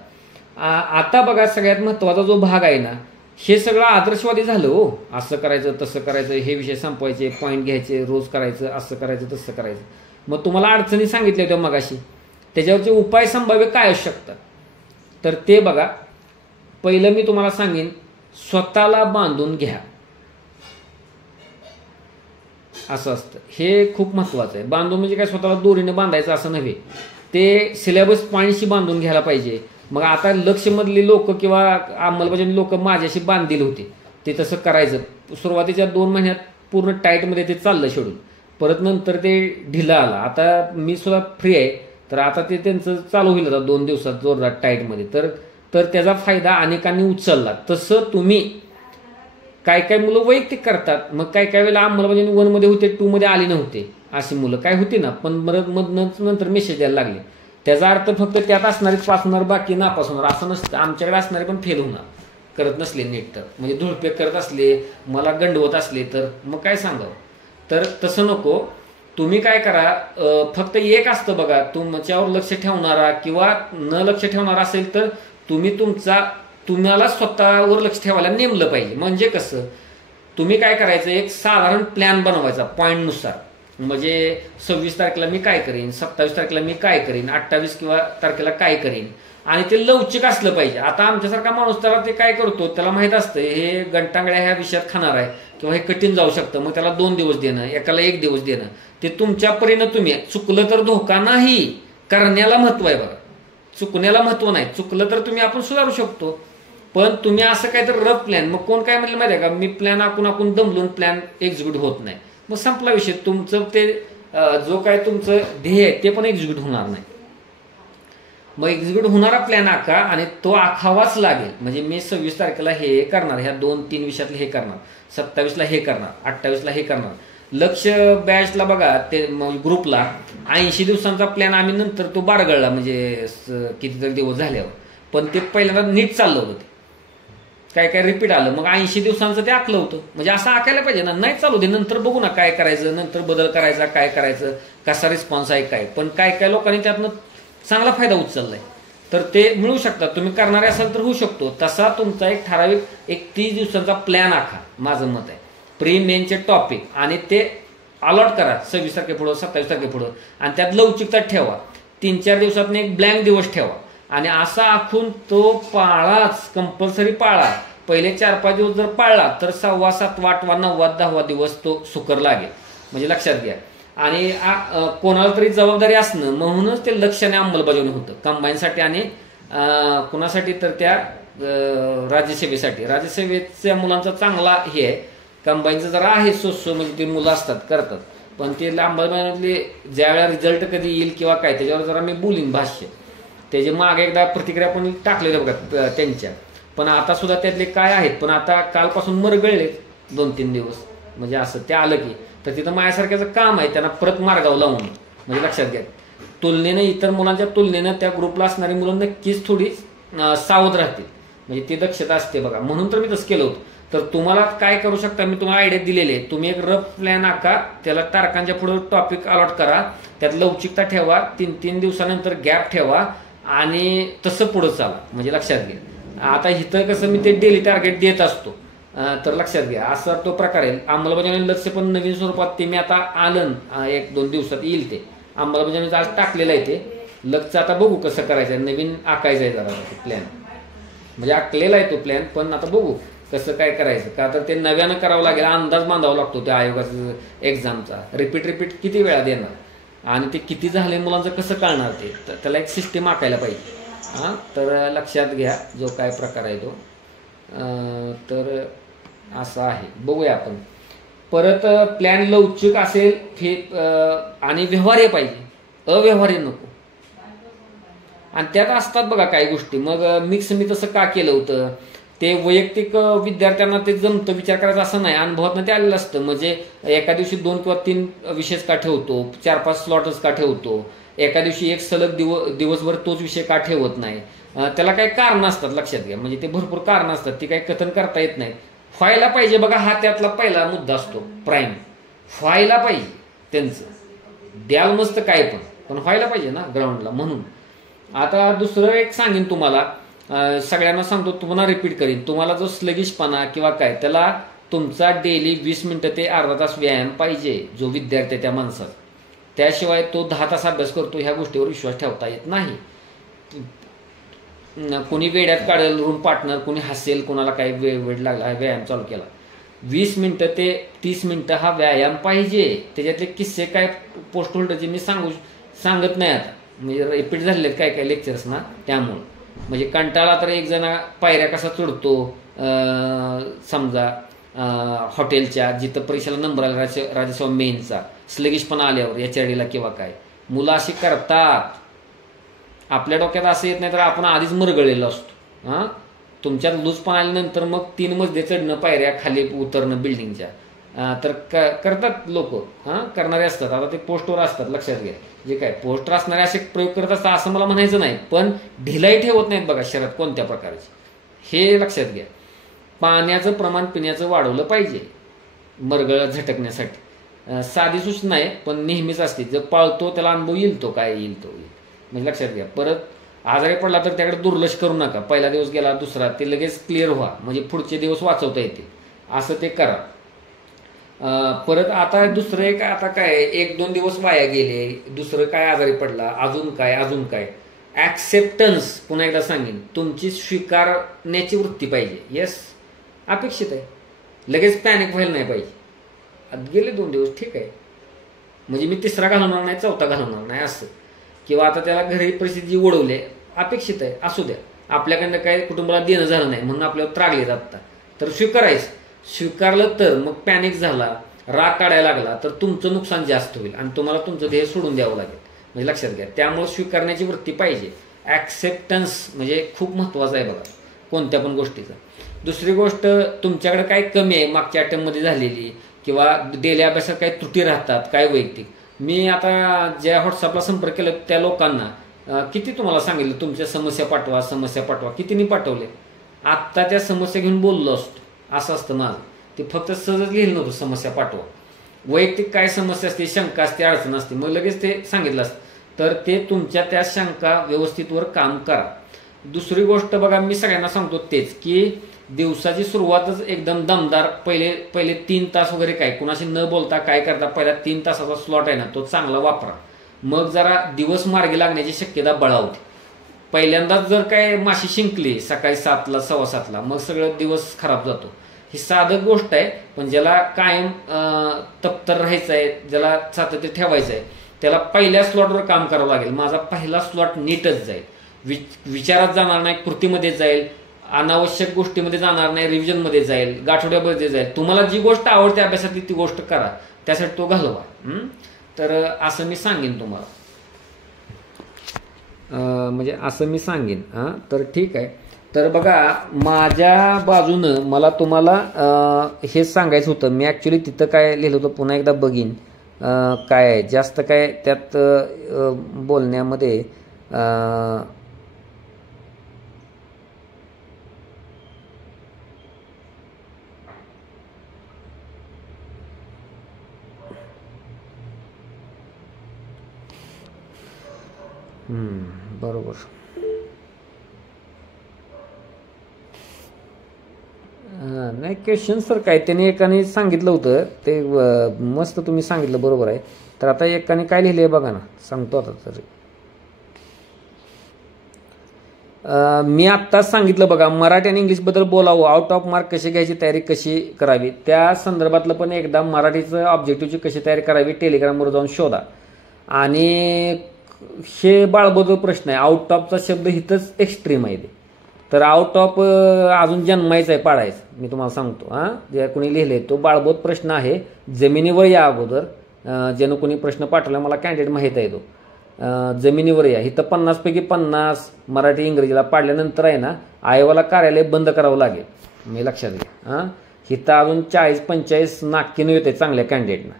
आता बघा सगळ्यात महत्त्वाचा जो भाग आहे ना, हे सगळं आदर्शवादी झालं हो. असं करायचं तसं करायचं, हे विषय संपवायचे, पॉईंट घ्यायचे, रोज करायचं, असं करायचं तसं करायचं. मग तुम्हाला अडचणी सांगितल्या होत्या मगाशी, त्याच्यावरचे उपाय संभाव्य काय असू शकतात तर ते बघा. पहिलं मी तुम्हाला सांगेन, स्वतःला बांधून घ्या. असं असतं, हे खूप महत्वाचं आहे. बांधून म्हणजे काय स्वतःला दोरीने बांधायचं असं नव्हे, ते सिलेबस पॉईंटशी बांधून घ्यायला पाहिजे. मग आता लक्षमधली लोक किंवा अंमलबजावणी लोक माझ्याशी बांधलेले होते, ते तसं करायचं. सुरुवातीच्या 2 महिन्यात पूर्ण टाईटमध्ये ते चाललं शेड्यूल, परत नंतर ते ढिलं आला. आता मी सुद्धा फ्री आहे, तर आता ते त्यांचं चालू होईल आता 2 दिवसात जोरदार टाईटमध्ये. तर त्याचा फायदा अनेकांनी उचलला. तसं तुम्ही काय काय मुलं वैयक्तिक करतात, मग काय काय वेळेला अंमलबजावणी 1 मध्ये होते, 2 मध्ये आली नव्हते अशी मुलं काय होती ना, पण नंतर मेसेज द्यायला लागले. त्याचा अर्थ फक्त त्यात असणारीच पास होणार, बाकी नापास होणार असं नसतं. आमच्याकडे असणारे पण फेल होणार करत नसले नीट तर, म्हणजे धुळपेक करत असले, मला गंडवत असले तर मग काय सांगावं. तर तसं नको. तुम्ही काय करा, फक्त एक असतं बघा, तुमच्यावर लक्ष ठेवणारा किंवा न लक्ष ठेवणारा असेल तर तुम्हाला स्वतःवर लक्ष ठेवायला नेमलं पाहिजे. म्हणजे कसं, तुम्ही काय करायचं, एक साधारण प्लॅन बनवायचा पॉईंटनुसार. म्हणजे 26 तारखेला मी काय करीन, 27 तारखेला मी काय करीन, 28 किंवा तारखेला काय करीन, आणि ते लवचिक असलं पाहिजे. आता आमच्यासारखा माणूस त्याला ते काय करतो, त्याला माहित असतं हे गंटांगड्या ह्या विषयात खाणार आहे किंवा हे कठीण जाऊ शकतं, मग त्याला 2 दिवस देणं, एकाला 1 दिवस देणं. ते तुमच्या परीनं तुम्ही चुकलं तर धोका नाही, करण्याला महत्व आहे बघा, चुकण्याला महत्व नाही. चुकलं तर आपण सुधारू शकतो, पण तुम्ही असं काय तर रफ प्लॅन. मग कोण काय म्हटलं माहिती आहे का, मी प्लॅन आखून दमलून प्लॅन एक्झिक्यूट होत नाही. मग संपला विषय. तुमचं ते जो काय तुमचं ध्येय आहे ते पण एक्झिक्यूट होणार नाही. मग एक्झिक्यूट होणारा प्लॅन आखा आणि तो आखावाच लागेल. म्हणजे मी 26 तारखेला हे करणार, ह्या 2-3 विषयातलं हे करणार, 27ला हे करणार, 28ला हे करणार. लक्ष बॅचला बघा ते ग्रुपला 80 दिवसांचा प्लॅन आम्ही नंतर तो बारगळला, म्हणजे कितीतरी दिवस झाल्यावर. पण ते पहिल्यांदा नीट चाललं होतं, ते काय काय रिपीट आलं. मग 80 दिवसांचं ते आखलं होतं. म्हणजे असं आखायला पाहिजे ना. नाही चालू दे, नंतर बघू ना काय करायचं, नंतर बदल करायचा, काय करायचं, कसा रिस्पॉन्स आहे काय. पण काय काय लोकांनी त्यातनं चांगला फायदा उचललाय, तर ते मिळू शकतात. तुम्ही करणारे असाल तर होऊ शकतो. तसा तुमचा एक ठराविक 30 दिवसांचा प्लॅन आखा, माझं मत आहे. प्री मेनचे टॉपिक आणि ते अलॉट करा 26 तारखेपुढं, 27 तारखेपुढं, आणि त्यात लवचिकता ठेवा. 3-4 दिवसात एक ब्लँक दिवस ठेवा आणि असा आखून तो पाळाच, कंपल्सरी पाळा. पहिले 4-5 दिवस जर पाळला तर 6वा, 7वा, 8वा, 9वा, 10वा दिवस तो सुकर लागेल. म्हणजे लक्षात घ्या. आणि कोणाला तरी जबाबदारी असणं, म्हणूनच ते लक्षाने अंमलबजावणी होतं कंबाईनसाठी आणि कुणासाठी तर त्या राज्यसेवेसाठी. राज्यसेवेच्या मुलांचा चांगला हे आहे. कंबाईनचं जरा आहे म्हणजे ते मुलं असतात करतात, पण ते अंमलबजावणीतले ज्यावेळेला रिझल्ट कधी येईल किंवा काय त्याच्यावर जरा मी बोलीन भाष्य. त्याचे मागे एकदा प्रतिक्रिया पण टाकलेल्या बघा त्यांच्या. पण आता सुद्धा त्यातले काय आहेत, पण आता कालपासून मरगळले 2-3 दिवस. म्हणजे असं ते आलं की तर तिथं माझ्यासारख्याचं काम आहे त्यांना परत मार्गावर लावून. म्हणजे लक्षात घ्या, तुलनेनं इतर मुलांच्या तुलनेनं त्या ग्रुपला असणारी मुलं नक्कीच थोडी सावध राहतील. म्हणजे ती दक्षता असते बघा. म्हणून तर मी तसं केलं होतं. तर तुम्हाला काय करू शकता, मी तुम्हाला आयडिया दिलेली आहे. तुम्ही एक रफ प्लॅन आखा, त्याला तारखांच्या पुढे टॉपिक अलॉट करा, त्यात लवचिकता ठेवा, 3-3 दिवसानंतर गॅप ठेवा आणि तसं पुढं चाला. म्हणजे लक्षात घ्या. आता इथं कसं मी ते डेली टार्गेट देत असतो, तर लक्षात घ्या असा तो प्रकार आहे. अंमलबजावणी लक्ष पण नवीन स्वरूपात ते मी आता आलं 1-2 दिवसात येईल. ते अंमलबजावणीचं आज टाकलेलं आहे ते लक्ष. आता बघू कसं करायचं, नवीन आखायचं आहे जरा प्लॅन. म्हणजे आखलेला आहे तो प्लॅन, पण आता बघू कसं काय करायचं. का तर ते नव्यानं करावं लागेल, अंदाज बांधावा लागतो त्या आयोगाचा एक्झामचा. रिपीट किती वेळा देणार आणि ते किती झाले मुलांचं कसं कळणार, ते त्याला एक सिस्टीम आखायला पाहिजे. तर लक्षात घ्या जो काय प्रकार आहे तो. तर असं आहे, बघूया आपण. परत प्लॅन लवचिक असेल आणि व्यवहार्य पाहिजे, अव्यवहार्य नको. आणि त्यात असतात बघा काही गोष्टी. मग मिक्स मी तसं का केलं होतं, ते वैयक्तिक विद्यार्थ्यांना ते जमतं, विचार करायचा असं नाही, अनुभवातनं ते आलेलं असतं. म्हणजे एका दिवशी 2 किंवा 3 विषय का ठेवतो, 4-5 स्लॉटच का ठेवतो, एका दिवशी एक सलग दिवसभर तोच विषय का ठेवत नाही, त्याला काही कारण असतात. लक्षात घ्या. म्हणजे ते भरपूर कारण असतात, ती काही कथन करता येत नाही. व्हायला पाहिजे बघा, हा त्यातला पहिला मुद्दा असतो. प्राईम व्हायला पाहिजे त्यांचं, द्याल मस्त काय पण व्हायला पाहिजे ना ग्राउंडला. म्हणून आता दुसरं एक सांगेन तुम्हाला, सगळ्यांना सांगतो, तुम्हाला रिपीट करीन. तुम्हाला जो स्लगिशपणा किंवा काय, त्याला तुमचा डेली 20 मिनिटं ते अर्धा तास व्यायाम पाहिजे जो विद्यार्थी त्या माणसाचा. त्याशिवाय तो 10 तास अभ्यास करतो ह्या गोष्टीवर विश्वास ठेवता येत नाही. कोणी वेड्यात काढेल रूम पार्टनर, कोणी हसेल, कोणाला काही वेळ लागला व्यायाम चालू केला. 20 मिनिटं ते 30 मिनिटं हा व्यायाम पाहिजे. त्याच्यातले किस्से काय पोस्ट होल्डरचे मी सांगत नाही आता, म्हणजे रिपीट झालेले काय काय लेक्चर्स ना, त्यामुळं. म्हणजे कंटाळा तर एक जण पायऱ्या कसा चढतो, समजा हॉटेलच्या जिथं परीक्षेला नंबर आला राजसेवा मेनचा, स्लगिशपणा आल्यावर HRDला किंवा काय, मुलं अशी करतात. आपल्या डोक्यात असं येत नाही तर आपण आधीच मरगळलेलो असतो. तुमच्यात लूजपणा आल्यानंतर मग 3 मजले चढणं, पायऱ्या खाली उतरणं बिल्डिंगच्या, तर करतात लोक, करणारे असतात. आता ते पोस्टवर असतात, लक्षात घ्या. जे काय पोस्टर असणारे असे प्रयोग करत असतात असं मला म्हणायचं नाही, पण ढिलाई ठेवत नाहीत बघा शरीरात कोणत्या प्रकारची, हे लक्षात घ्या. पाण्याचं प्रमाण पिण्याचं वाढवलं पाहिजे मरगळ झटकण्यासाठी. साधी सूचना आहे पण नेहमीच असते. जर पाळतो त्याला अनुभव येईल, तो काय येईल तो येईल. म्हणजे लक्षात घ्या. परत आजारी पडला तर त्याकडे दुर्लक्ष करू नका. पहिला दिवस गेला, दुसरा, ते लगेच क्लिअर व्हा, म्हणजे पुढचे दिवस वाचवता येतील, असं ते करा. परत आता दुसरं एक, आता काय 1-2 दिवस वाया गेले, दुसरं काय आजारी पडला, अजून काय ऍक्सेप्टन्स. पुन्हा एकदा सांगेन, तुमची स्वीकारण्याची वृत्ती पाहिजे. येस, अपेक्षित आहे. लगेच पॅनिक व्हायला नाही पाहिजे. गेले 2 दिवस ठीक आहे, म्हणजे मी 3रा घालवणार नाही, 4था घालवणार नाही असं. किंवा आता त्याला घरी परिस्थिती ओढवली, अपेक्षित आहे, असू द्या. आपल्याकडनं काय कुटुंबाला देणं झालं नाही म्हणून आपल्याला त्रागले जातात, तर स्वीकारायचं. स्वीकारलं तर मग पॅनिक झाला राग काढायला लागला तर तुमचं नुकसान जास्त होईल आणि तुम्हाला तुमचं ध्येय सोडून द्यावं लागेल. म्हणजे लक्षात घ्या. त्यामुळे स्वीकारण्याची वृत्ती पाहिजे. ॲक्सेप्टन्स म्हणजे खूप महत्त्वाचं आहे बघा कोणत्या पण गोष्टीचं. दुसरी गोष्ट, तुमच्याकडे काय कमी आहे मागच्या अटेम्प्टमध्ये झालेली किंवा डेली अभ्यासात काही त्रुटी राहतात काय वैयक्तिक. मी आता ज्या व्हॉट्सअपला संपर्क केला त्या लोकांना किती तुम्हाला सांगितलं तुमच्या समस्या पाठवा, कितीनी पाठवले. आत्ता त्या समस्या घेऊन बोललो असतो, असं असतं माझं. ते फक्त सहजच लिहिलं नव्हतं समस्या पाठवा. वैयक्तिक काय समस्या असते, शंका असते, अडचण असते, मग लगेच ते सांगितलं असतं. तर ते तुमच्या त्या शंका व्यवस्थितवर काम करा. दुसरी गोष्ट बघा, मी सगळ्यांना सांगतो तेच की दिवसाची सुरुवातच एकदम दमदार, पहिले 3 तास वगैरे काय कुणाशी न बोलता काय करता पहिला 3 तासाचा स्लॉट आहे ना तो चांगला वापरा. मग जरा दिवस मार्गी लागण्याची शक्यता बळावते. पहिल्यांदाच जर काय माशी शिंकली सकाळी 7ला 7:15ला मग सगळं दिवस खराब जातो. ही साधं गोष्ट आहे, पण ज्याला कायम तप्तर राहायचं आहे, ज्याला सातत्य ठेवायचं आहे त्याला पहिल्या स्लॉटवर काम करावं लागेल. माझा पहिला स्लॉट नीटच जाईल, विचारात जाणार नाही, कृतीमध्ये जाईल, अनावश्यक गोष्टीमध्ये जाणार नाही, रिव्हिजनमध्ये जाईल, गाठोड्यामध्ये जाईल. तुम्हाला जी गोष्ट आवडते अभ्यासातली ती गोष्ट करा, त्यासाठी तो घालवा. तर असं मी सांगेन तुम्हाला, म्हणजे असं मी सांगेन. तर ठीक आहे. तर बघा माझ्या बाजूनं मला तुम्हाला हेच सांगायचं होतं. मी ॲक्च्युली तिथं काय लिहिलं होतं पुन्हा एकदा बघीन काय आहे, जास्त काय त्यात बोलण्यामध्ये बरोबर. नाही क्वेश्चन सर काय त्याने एकाने सांगितलं होतं ते मस्त तुम्ही सांगितलं, बरोबर आहे. तर आता एकाने काय लिहिले बघा ना, सांगतो आता. तर मी आत्ताच सांगितलं बघा, मराठी आणि इंग्लिशबद्दल बोलावं, आउट ऑफ मार्क कशी घ्यायची तयारी कशी करावी त्या संदर्भातलं पण एकदा मराठीचं ऑब्जेक्टिव्हची कशी तयारी करावी टेलिग्रामवर जाऊन शोधा. आणि हे बाळबोध प्रश्न आहे, आउट ऑफचा शब्द हिथंच एक्स्ट्रीम आहे. तर आउट ऑफ अजून जन्मायचं आहे पाडायचं, मी तुम्हाला सांगतो. जे कोणी लिहिले तो बाळबोध प्रश्न आहे. जमिनीवर या अगोदर, ज्यानं कोणी प्रश्न पाठवला मला कॅन्डिडेट माहीत आहे तो. जमिनीवर या, इथं 50 पैकी 50 मराठी इंग्रजीला पाडल्यानंतर आहे ना आयोगाला कार्यालय बंद करावं लागेल, मी लक्षात घ्या. इथं अजून 40-45 नाक्कीनं येते चांगल्या कॅन्डिडेटना.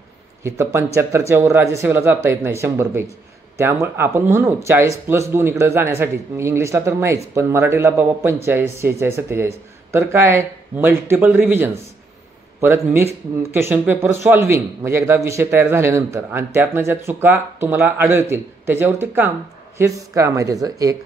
इथं 75च्या वर राज्यसेवेला जाता येत नाही 100 पैकी. त्यामुळे आपण म्हणू 40+2 इकडे जाण्यासाठी, इंग्लिशला तर नाहीच पण मराठीला बाबा 45, 46, 47. तर काय मल्टिपल रिव्हिजन्स, परत मिक्स क्वेश्चन पेपर सॉल्व्हिंग, म्हणजे एकदा विषय तयार झाल्यानंतर आणि त्यातनं ज्या चुका तुम्हाला आढळतील त्याच्यावरती काम, हेच काम आहे त्याचं. एक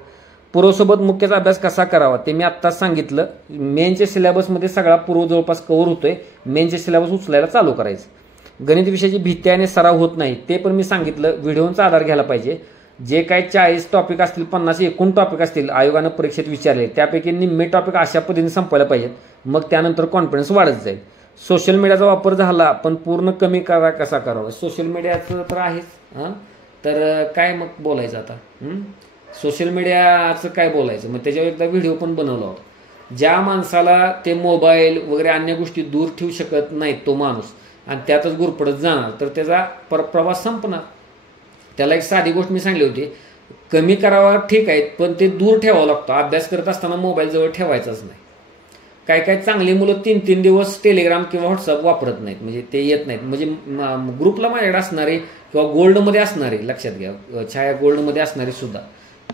पूर्वसोबत मुख्याचा अभ्यास कसा करावा ते मी आत्ताच सांगितलं. मेनच्या सिलेबसमध्ये सगळा पूर्व जवळपास कव्हर होतोय, मेनचे सिलेबस उचलायला चालू करायचं. गणित विषयाची भीती आणि सराव होत नाही ते पण मी सांगितलं. व्हिडिओचा आधार घ्यायला पाहिजे. जे काही 40 टॉपिक असतील, 50 एकूण टॉपिक असतील आयोगानं परीक्षेत विचारले त्यापैकी निम्मे टॉपिक अशा पद्धतीने संपवायला पाहिजेत, मग त्यानंतर कॉन्फिडन्स वाढत जाईल. सोशल मीडियाचा वापर झाला पण पूर्ण कमी कसा करावा, सोशल मीडियाचं तर आहेच. तर काय मग बोलायचं आता, सोशल मीडियाचं काय बोलायचं, मग त्याच्यावर एकदा व्हिडिओ पण बनवला होता. ज्या माणसाला ते मोबाईल वगैरे अन्य गोष्टी दूर ठेवू शकत नाहीत तो माणूस आणि त्यातच गुरफटत जाणार तर त्याचा प्रवास संपणार. त्याला एक साधी गोष्ट मी सांगली होती, कमी करावा ठीक आहे पण ते दूर ठेवावं लागतं. अभ्यास करत असताना मोबाईल जवळ ठेवायचाच नाही. काय चांगली मुलं 3-3 दिवस टेलिग्राम किंवा व्हॉट्सअप वापरत नाहीत, म्हणजे ते येत नाहीत. म्हणजे ग्रुपला माझ्याकडे असणारे किंवा गोल्डमध्ये असणारे, लक्षात घ्या छाया गोल्डमध्ये असणारे सुद्धा,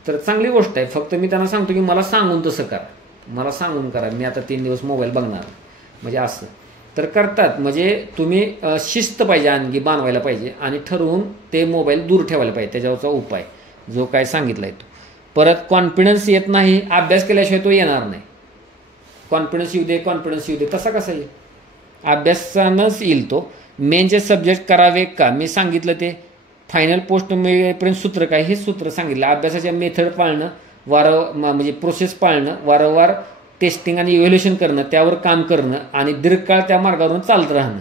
तर चांगली गोष्ट आहे. फक्त मी त्यांना सांगतो की मला सांगून तसं करा, मला सांगून करा, मी आता 3 दिवस मोबाईल बघणार, म्हणजे असं तर करतात. म्हणजे तुम्ही शिस्त पाहिजे, आणखी बांधवायला पाहिजे आणि ठरवून ते मोबाईल दूर ठेवायला पाहिजे. त्याच्यावरचा उपाय जो काय सांगितला आहे तो. परत कॉन्फिडन्स येत नाही, अभ्यास केल्याशिवाय तो येणार नाही. कॉन्फिडन्स येऊ दे तसा कसा येईल, अभ्यासानंच येईल तो. मेनचे सब्जेक्ट करावे का मी सांगितलं ते. फायनल पोस्ट मिळेपर्यंत सूत्र काय हे सूत्र सांगितलं. अभ्यासाच्या मेथड पाळणं, म्हणजे प्रोसेस पाळणं, वारंवार टेस्टिंग आणि इव्हॅल्युएशन करणं, त्यावर काम करणं आणि दीर्घकाळ त्या मार्गावरून चालत राहणं,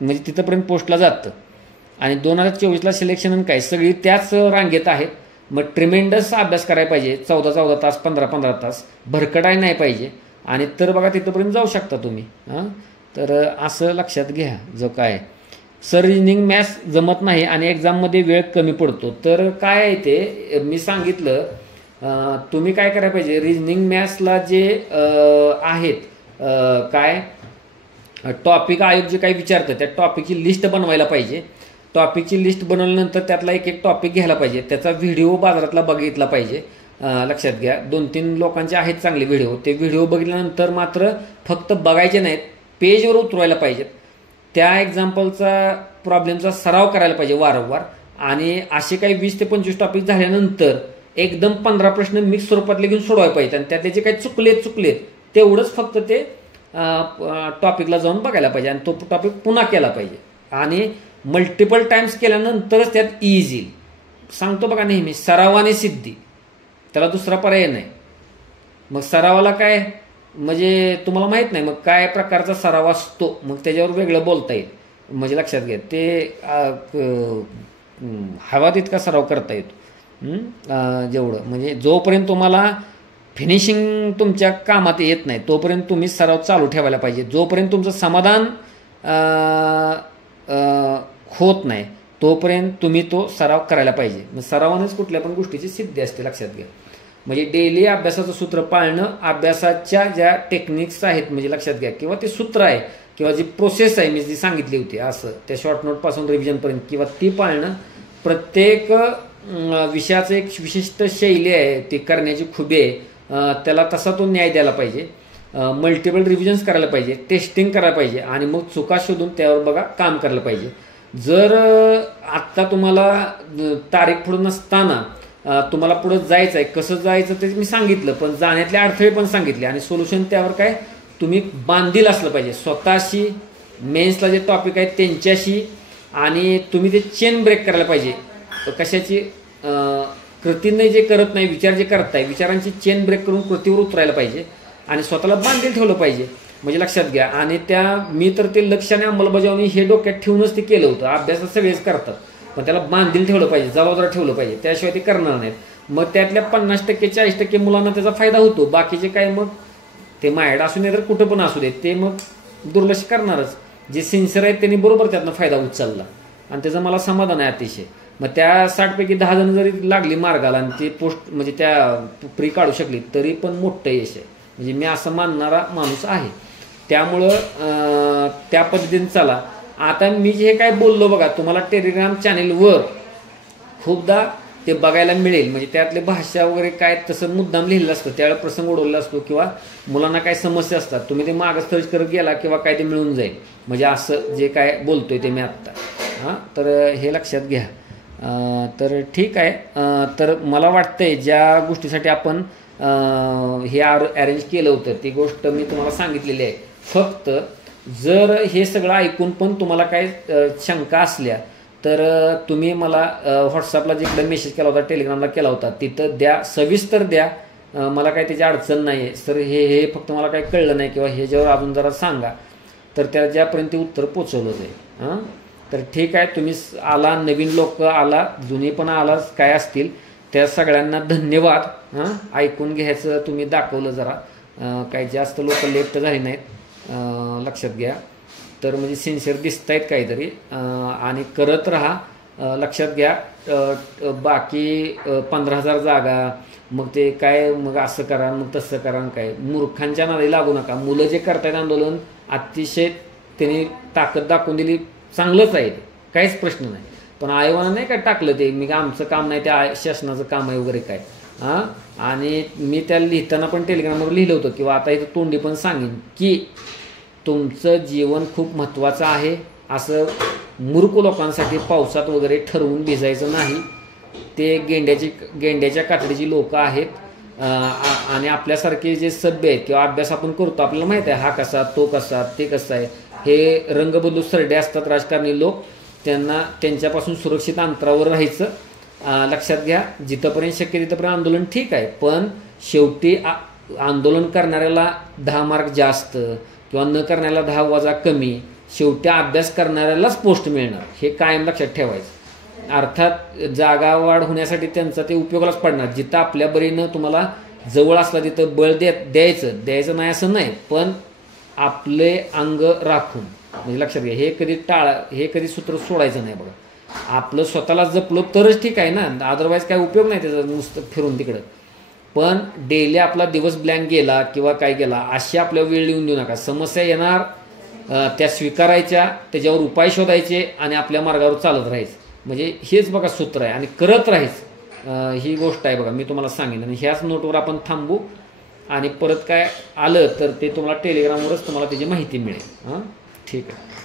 म्हणजे तिथंपर्यंत पोस्टला जातं. आणि 2024ला सिलेक्शन काय सगळी त्याच रांगेत आहेत. मग ट्रिमेंडस अभ्यास करायला पाहिजे, 14 तास 15 तास, भरकटाय नाही पाहिजे. आणि तर बघा तिथंपर्यंत जाऊ शकता तुम्ही. तर असं लक्षात घ्या. जो काय सर रिजनिंग मॅथ्स जमत नाही आणि एक्झाममध्ये वेळ कमी पडतो, तर काय आहे ते मी सांगितलं. तुम्ही काय करायला पाहिजे, रिजनिंग मॅथ्सला जे आहेत काय टॉपिक आयोग जे काही विचारतं त्या टॉपिकची लिस्ट बनवायला पाहिजे. टॉपिकची लिस्ट बनवल्यानंतर त्यातला एक एक टॉपिक घ्यायला पाहिजे. त्याचा व्हिडिओ बाजारातला बघितला पाहिजे. लक्षात घ्या, 2-3 लोकांचे आहेत चांगले व्हिडिओ. ते व्हिडिओ बघितल्यानंतर मात्र फक्त बघायचे नाहीत, पेजवर उतरवायला पाहिजेत. त्या एक्झाम्पलचा प्रॉब्लेमचा सराव करायला पाहिजे वारंवार. आणि असे काही 20 ते 25 टॉपिक झाल्यानंतर एकदम 15 प्रश्न मिक्स स्वरूपातले घेऊन सोडवायला पाहिजे. आणि त्यातले जे काही चुकलेत तेवढंच फक्त ते टॉपिकला जाऊन बघायला पाहिजे आणि तो टॉपिक पुन्हा केला पाहिजे. आणि मल्टिपल टाइम्स केल्यानंतरच त्यात ईज येईल. सांगतो बघा नेहमी, सरावाने सिद्धी, त्याला दुसरा पर्याय नाही. मग सरावाला काय म्हणजे तुम्हाला माहित नाही मग काय प्रकारचा सराव असतो, मग त्याच्यावर वेगळं बोलता येईल. म्हणजे लक्षात घ्या, ते हवा तितका सराव करता येतो. जेवढं म्हणजे जोपर्यंत तुम्हाला फिनिशिंग तुमच्या कामात येत नाही तोपर्यंत तुम्ही सराव चालू ठेवायला पाहिजे. जोपर्यंत तुमचं समाधान होत नाही तोपर्यंत तुम्ही तो सराव करायला पाहिजे. मग सरावानेच कुठल्या पण गोष्टीची सिद्धी असते, लक्षात घ्या. म्हणजे डेली अभ्यासाचं सूत्र पाळणं, अभ्यासाच्या ज्या टेक्निक्स आहेत म्हणजे लक्षात घ्या, किंवा ते सूत्र आहे किंवा जी प्रोसेस आहे मी जी सांगितली होती असं त्या शॉर्ट नोटपासून रिव्हिजनपर्यंत, किंवा ती पाळणं. प्रत्येक विषयाचं एक विशिष्ट शैली आहे, ती करण्याची खुबी आहे, त्याला तसा तो न्याय द्यायला पाहिजे. मल्टिपल रिव्हिजन्स करायला पाहिजे, टेस्टिंग करायला पाहिजे आणि मग चुका शोधून त्यावर बघा काम करायला पाहिजे. जर आत्ता तुम्हाला तारीख पुढे नसताना तुम्हाला पुढे जायचं आहे, कसं जायचं ते मी सांगितलं, पण जाण्यातले अडथळे पण सांगितले आणि सोल्युशन त्यावर काय तुम्ही बांधील असलं पाहिजे स्वतःशी, मेन्सला जे टॉपिक आहेत त्यांच्याशी. आणि तुम्ही ते चेन ब्रेक करायला पाहिजे. कशाची कृतीने जे करत नाही, विचार जे करताय, विचारांची चेन ब्रेक करून कृतीवर उतरायला पाहिजे आणि स्वतःला बांधील ठेवलं पाहिजे. म्हणजे लक्षात घ्या. आणि मी तर ते लक्षाने अंमलबजावणी हे डोक्यात ठेवूनच ते केलं होतं. अभ्यासात सगळेच करतात, पण त्याला बांधील ठेवलं पाहिजे, जबाबदार ठेवलं पाहिजे, त्याशिवाय ते करणार नाहीत. मग त्यातल्या 50% 40% मुलांना त्याचा फायदा होतो. बाकीचे काय मग ते मायड असू नये तर कुठं पण असू देत, ते मग दुर्लक्ष करणारच. जे सिन्सिअर आहेत त्यांनी बरोबर त्यातनं फायदा उचलला आणि त्याचं मला समाधान आहे अतिशय. मग त्या 60 पैकी 10 जण जरी लागली मार्गाला आणि ती पोस्ट म्हणजे त्या प्री काढू शकली तरी पण मोठं यश आहे. म्हणजे मी असं मानणारा माणूस आहे. त्यामुळं त्या पद्धतीने चला. आता मी जे काय बोललो बघा, तुम्हाला टेलिग्राम चॅनेलवर खूपदा ते बघायला मिळेल. म्हणजे त्यातले भाषा वगैरे काय तसं मुद्दाम लिहिलेलं असतं, त्यावेळेला प्रसंग उडवलेला असतो किंवा मुलांना काय समस्या असतात, तुम्ही ते मागं सर्च करत गेला किंवा काय ते मिळून जाईल. म्हणजे असं जे काय बोलतोय ते मी आत्ता तर हे लक्षात घ्या. तर ठीक आहे. तर मला वाटतंय ज्या गोष्टीसाठी आपण हे अरेंज केलं होतं ती गोष्ट मी तुम्हाला सांगितलेली आहे. फक्त जर हे सगळं ऐकून पण तुम्हाला काय शंका असल्या तर तुम्ही मला व्हॉट्सअपला जिकडे मेसेज केला होता, टेलिग्रामला केला होता, तिथं द्या, सविस्तर द्या. मला काही त्याची अडचण नाही आहे सर, हे फक्त मला काही कळलं नाही किंवा ह्याच्यावर अजून जरा सांगा, तर त्याला ज्यापर्यंत उत्तर पोचवलं जाईल. तर ठीक आहे. तुम्ही आला, नवीन लोक आला, जुनी पण आला, काय असतील त्या सगळ्यांना धन्यवाद. ऐकून घ्यायचं तुम्ही दाखवलं जरा. काही जास्त लोक लेफ्ट झाली नाहीत, लक्षात घ्या. तर म्हणजे सिन्सिअर दिसत आहेत काहीतरी आणि करत राहा. लक्षात घ्या. बाकी 15,000 जागा, मग ते काय मग असं करा मग तसं करा, काय मूर्खांच्या नादी लागू नका. मुलं जे करतायत आंदोलन अतिशय त्यांनी ताकद दाखवून दिली, चांगलंच आहे, काहीच प्रश्न नाही. पण आयोगानं नाही काय टाकलं ते मी आमचं काम नाही, ते शासनाचं काम आहे वगैरे काय. आणि मी त्याला लिहिताना पण टेलिग्रामवर लिहिलं होतं किंवा आता इथं तोंडी पण सांगेन की तुमचं जीवन खूप महत्त्वाचं आहे. असं मूर्ख लोकांसाठी पावसात वगैरे ठरवून भिजायचं नाही. ते गेंड्याच्या कातडीची लोक आहेत आणि आपल्यासारखे जे सभ्य आहेत किंवा अभ्यास आपण करतो, आपल्याला माहिती आहे हा कसा, तो कसा, ते कसं आहे. हे रंगबदलू सरडे असतात राजकारणी लोक, त्यांना त्यांच्यापासून सुरक्षित अंतरावर राहायचं. लक्षात घ्या. जिथंपर्यंत शक्य तिथंपर्यंत आंदोलन ठीक आहे, पण शेवटी आंदोलन करणाऱ्याला 10 मार्क जास्त किंवा न करण्याला 10 वजा कमी, शेवटी अभ्यास करणाऱ्यालाच पोस्ट मिळणार, हे कायम लक्षात ठेवायचं. अर्थात जागा वाढ होण्यासाठी त्यांचा ते उपयोगालाच पडणार. जिथं आपल्या बरीनं तुम्हाला जवळ असला तिथं बळ द्यायचं नाही असं नाही, पण आपले अंग राखून, म्हणजे लक्षात घ्या, हे कधी सूत्र सोडायचं नाही बघा. आपलं स्वतःला जपलं तरच ठीक आहे ना, अदरवाईज काय उपयोग नाही त्याचा नुसतं फिरून तिकडं. पण डेली आपला दिवस ब्लँक गेला किंवा काय गेला अशी आपल्या वेळ येऊन देऊ नका. समस्या येणार, त्या स्वीकारायच्या, त्याच्यावर उपाय शोधायचे आणि आपल्या मार्गावर चालत राहायचं. म्हणजे हेच बघा सूत्र आहे आणि करत राहायचं. ही गोष्ट आहे बघा, मी तुम्हाला सांगेन. आणि ह्याच नोटवर आपण थांबू आणि परत काय आलं तर ते तुम्हाला टेलिग्रामवरच तुम्हाला त्याची माहिती मिळेल. हां, ठीक आहे.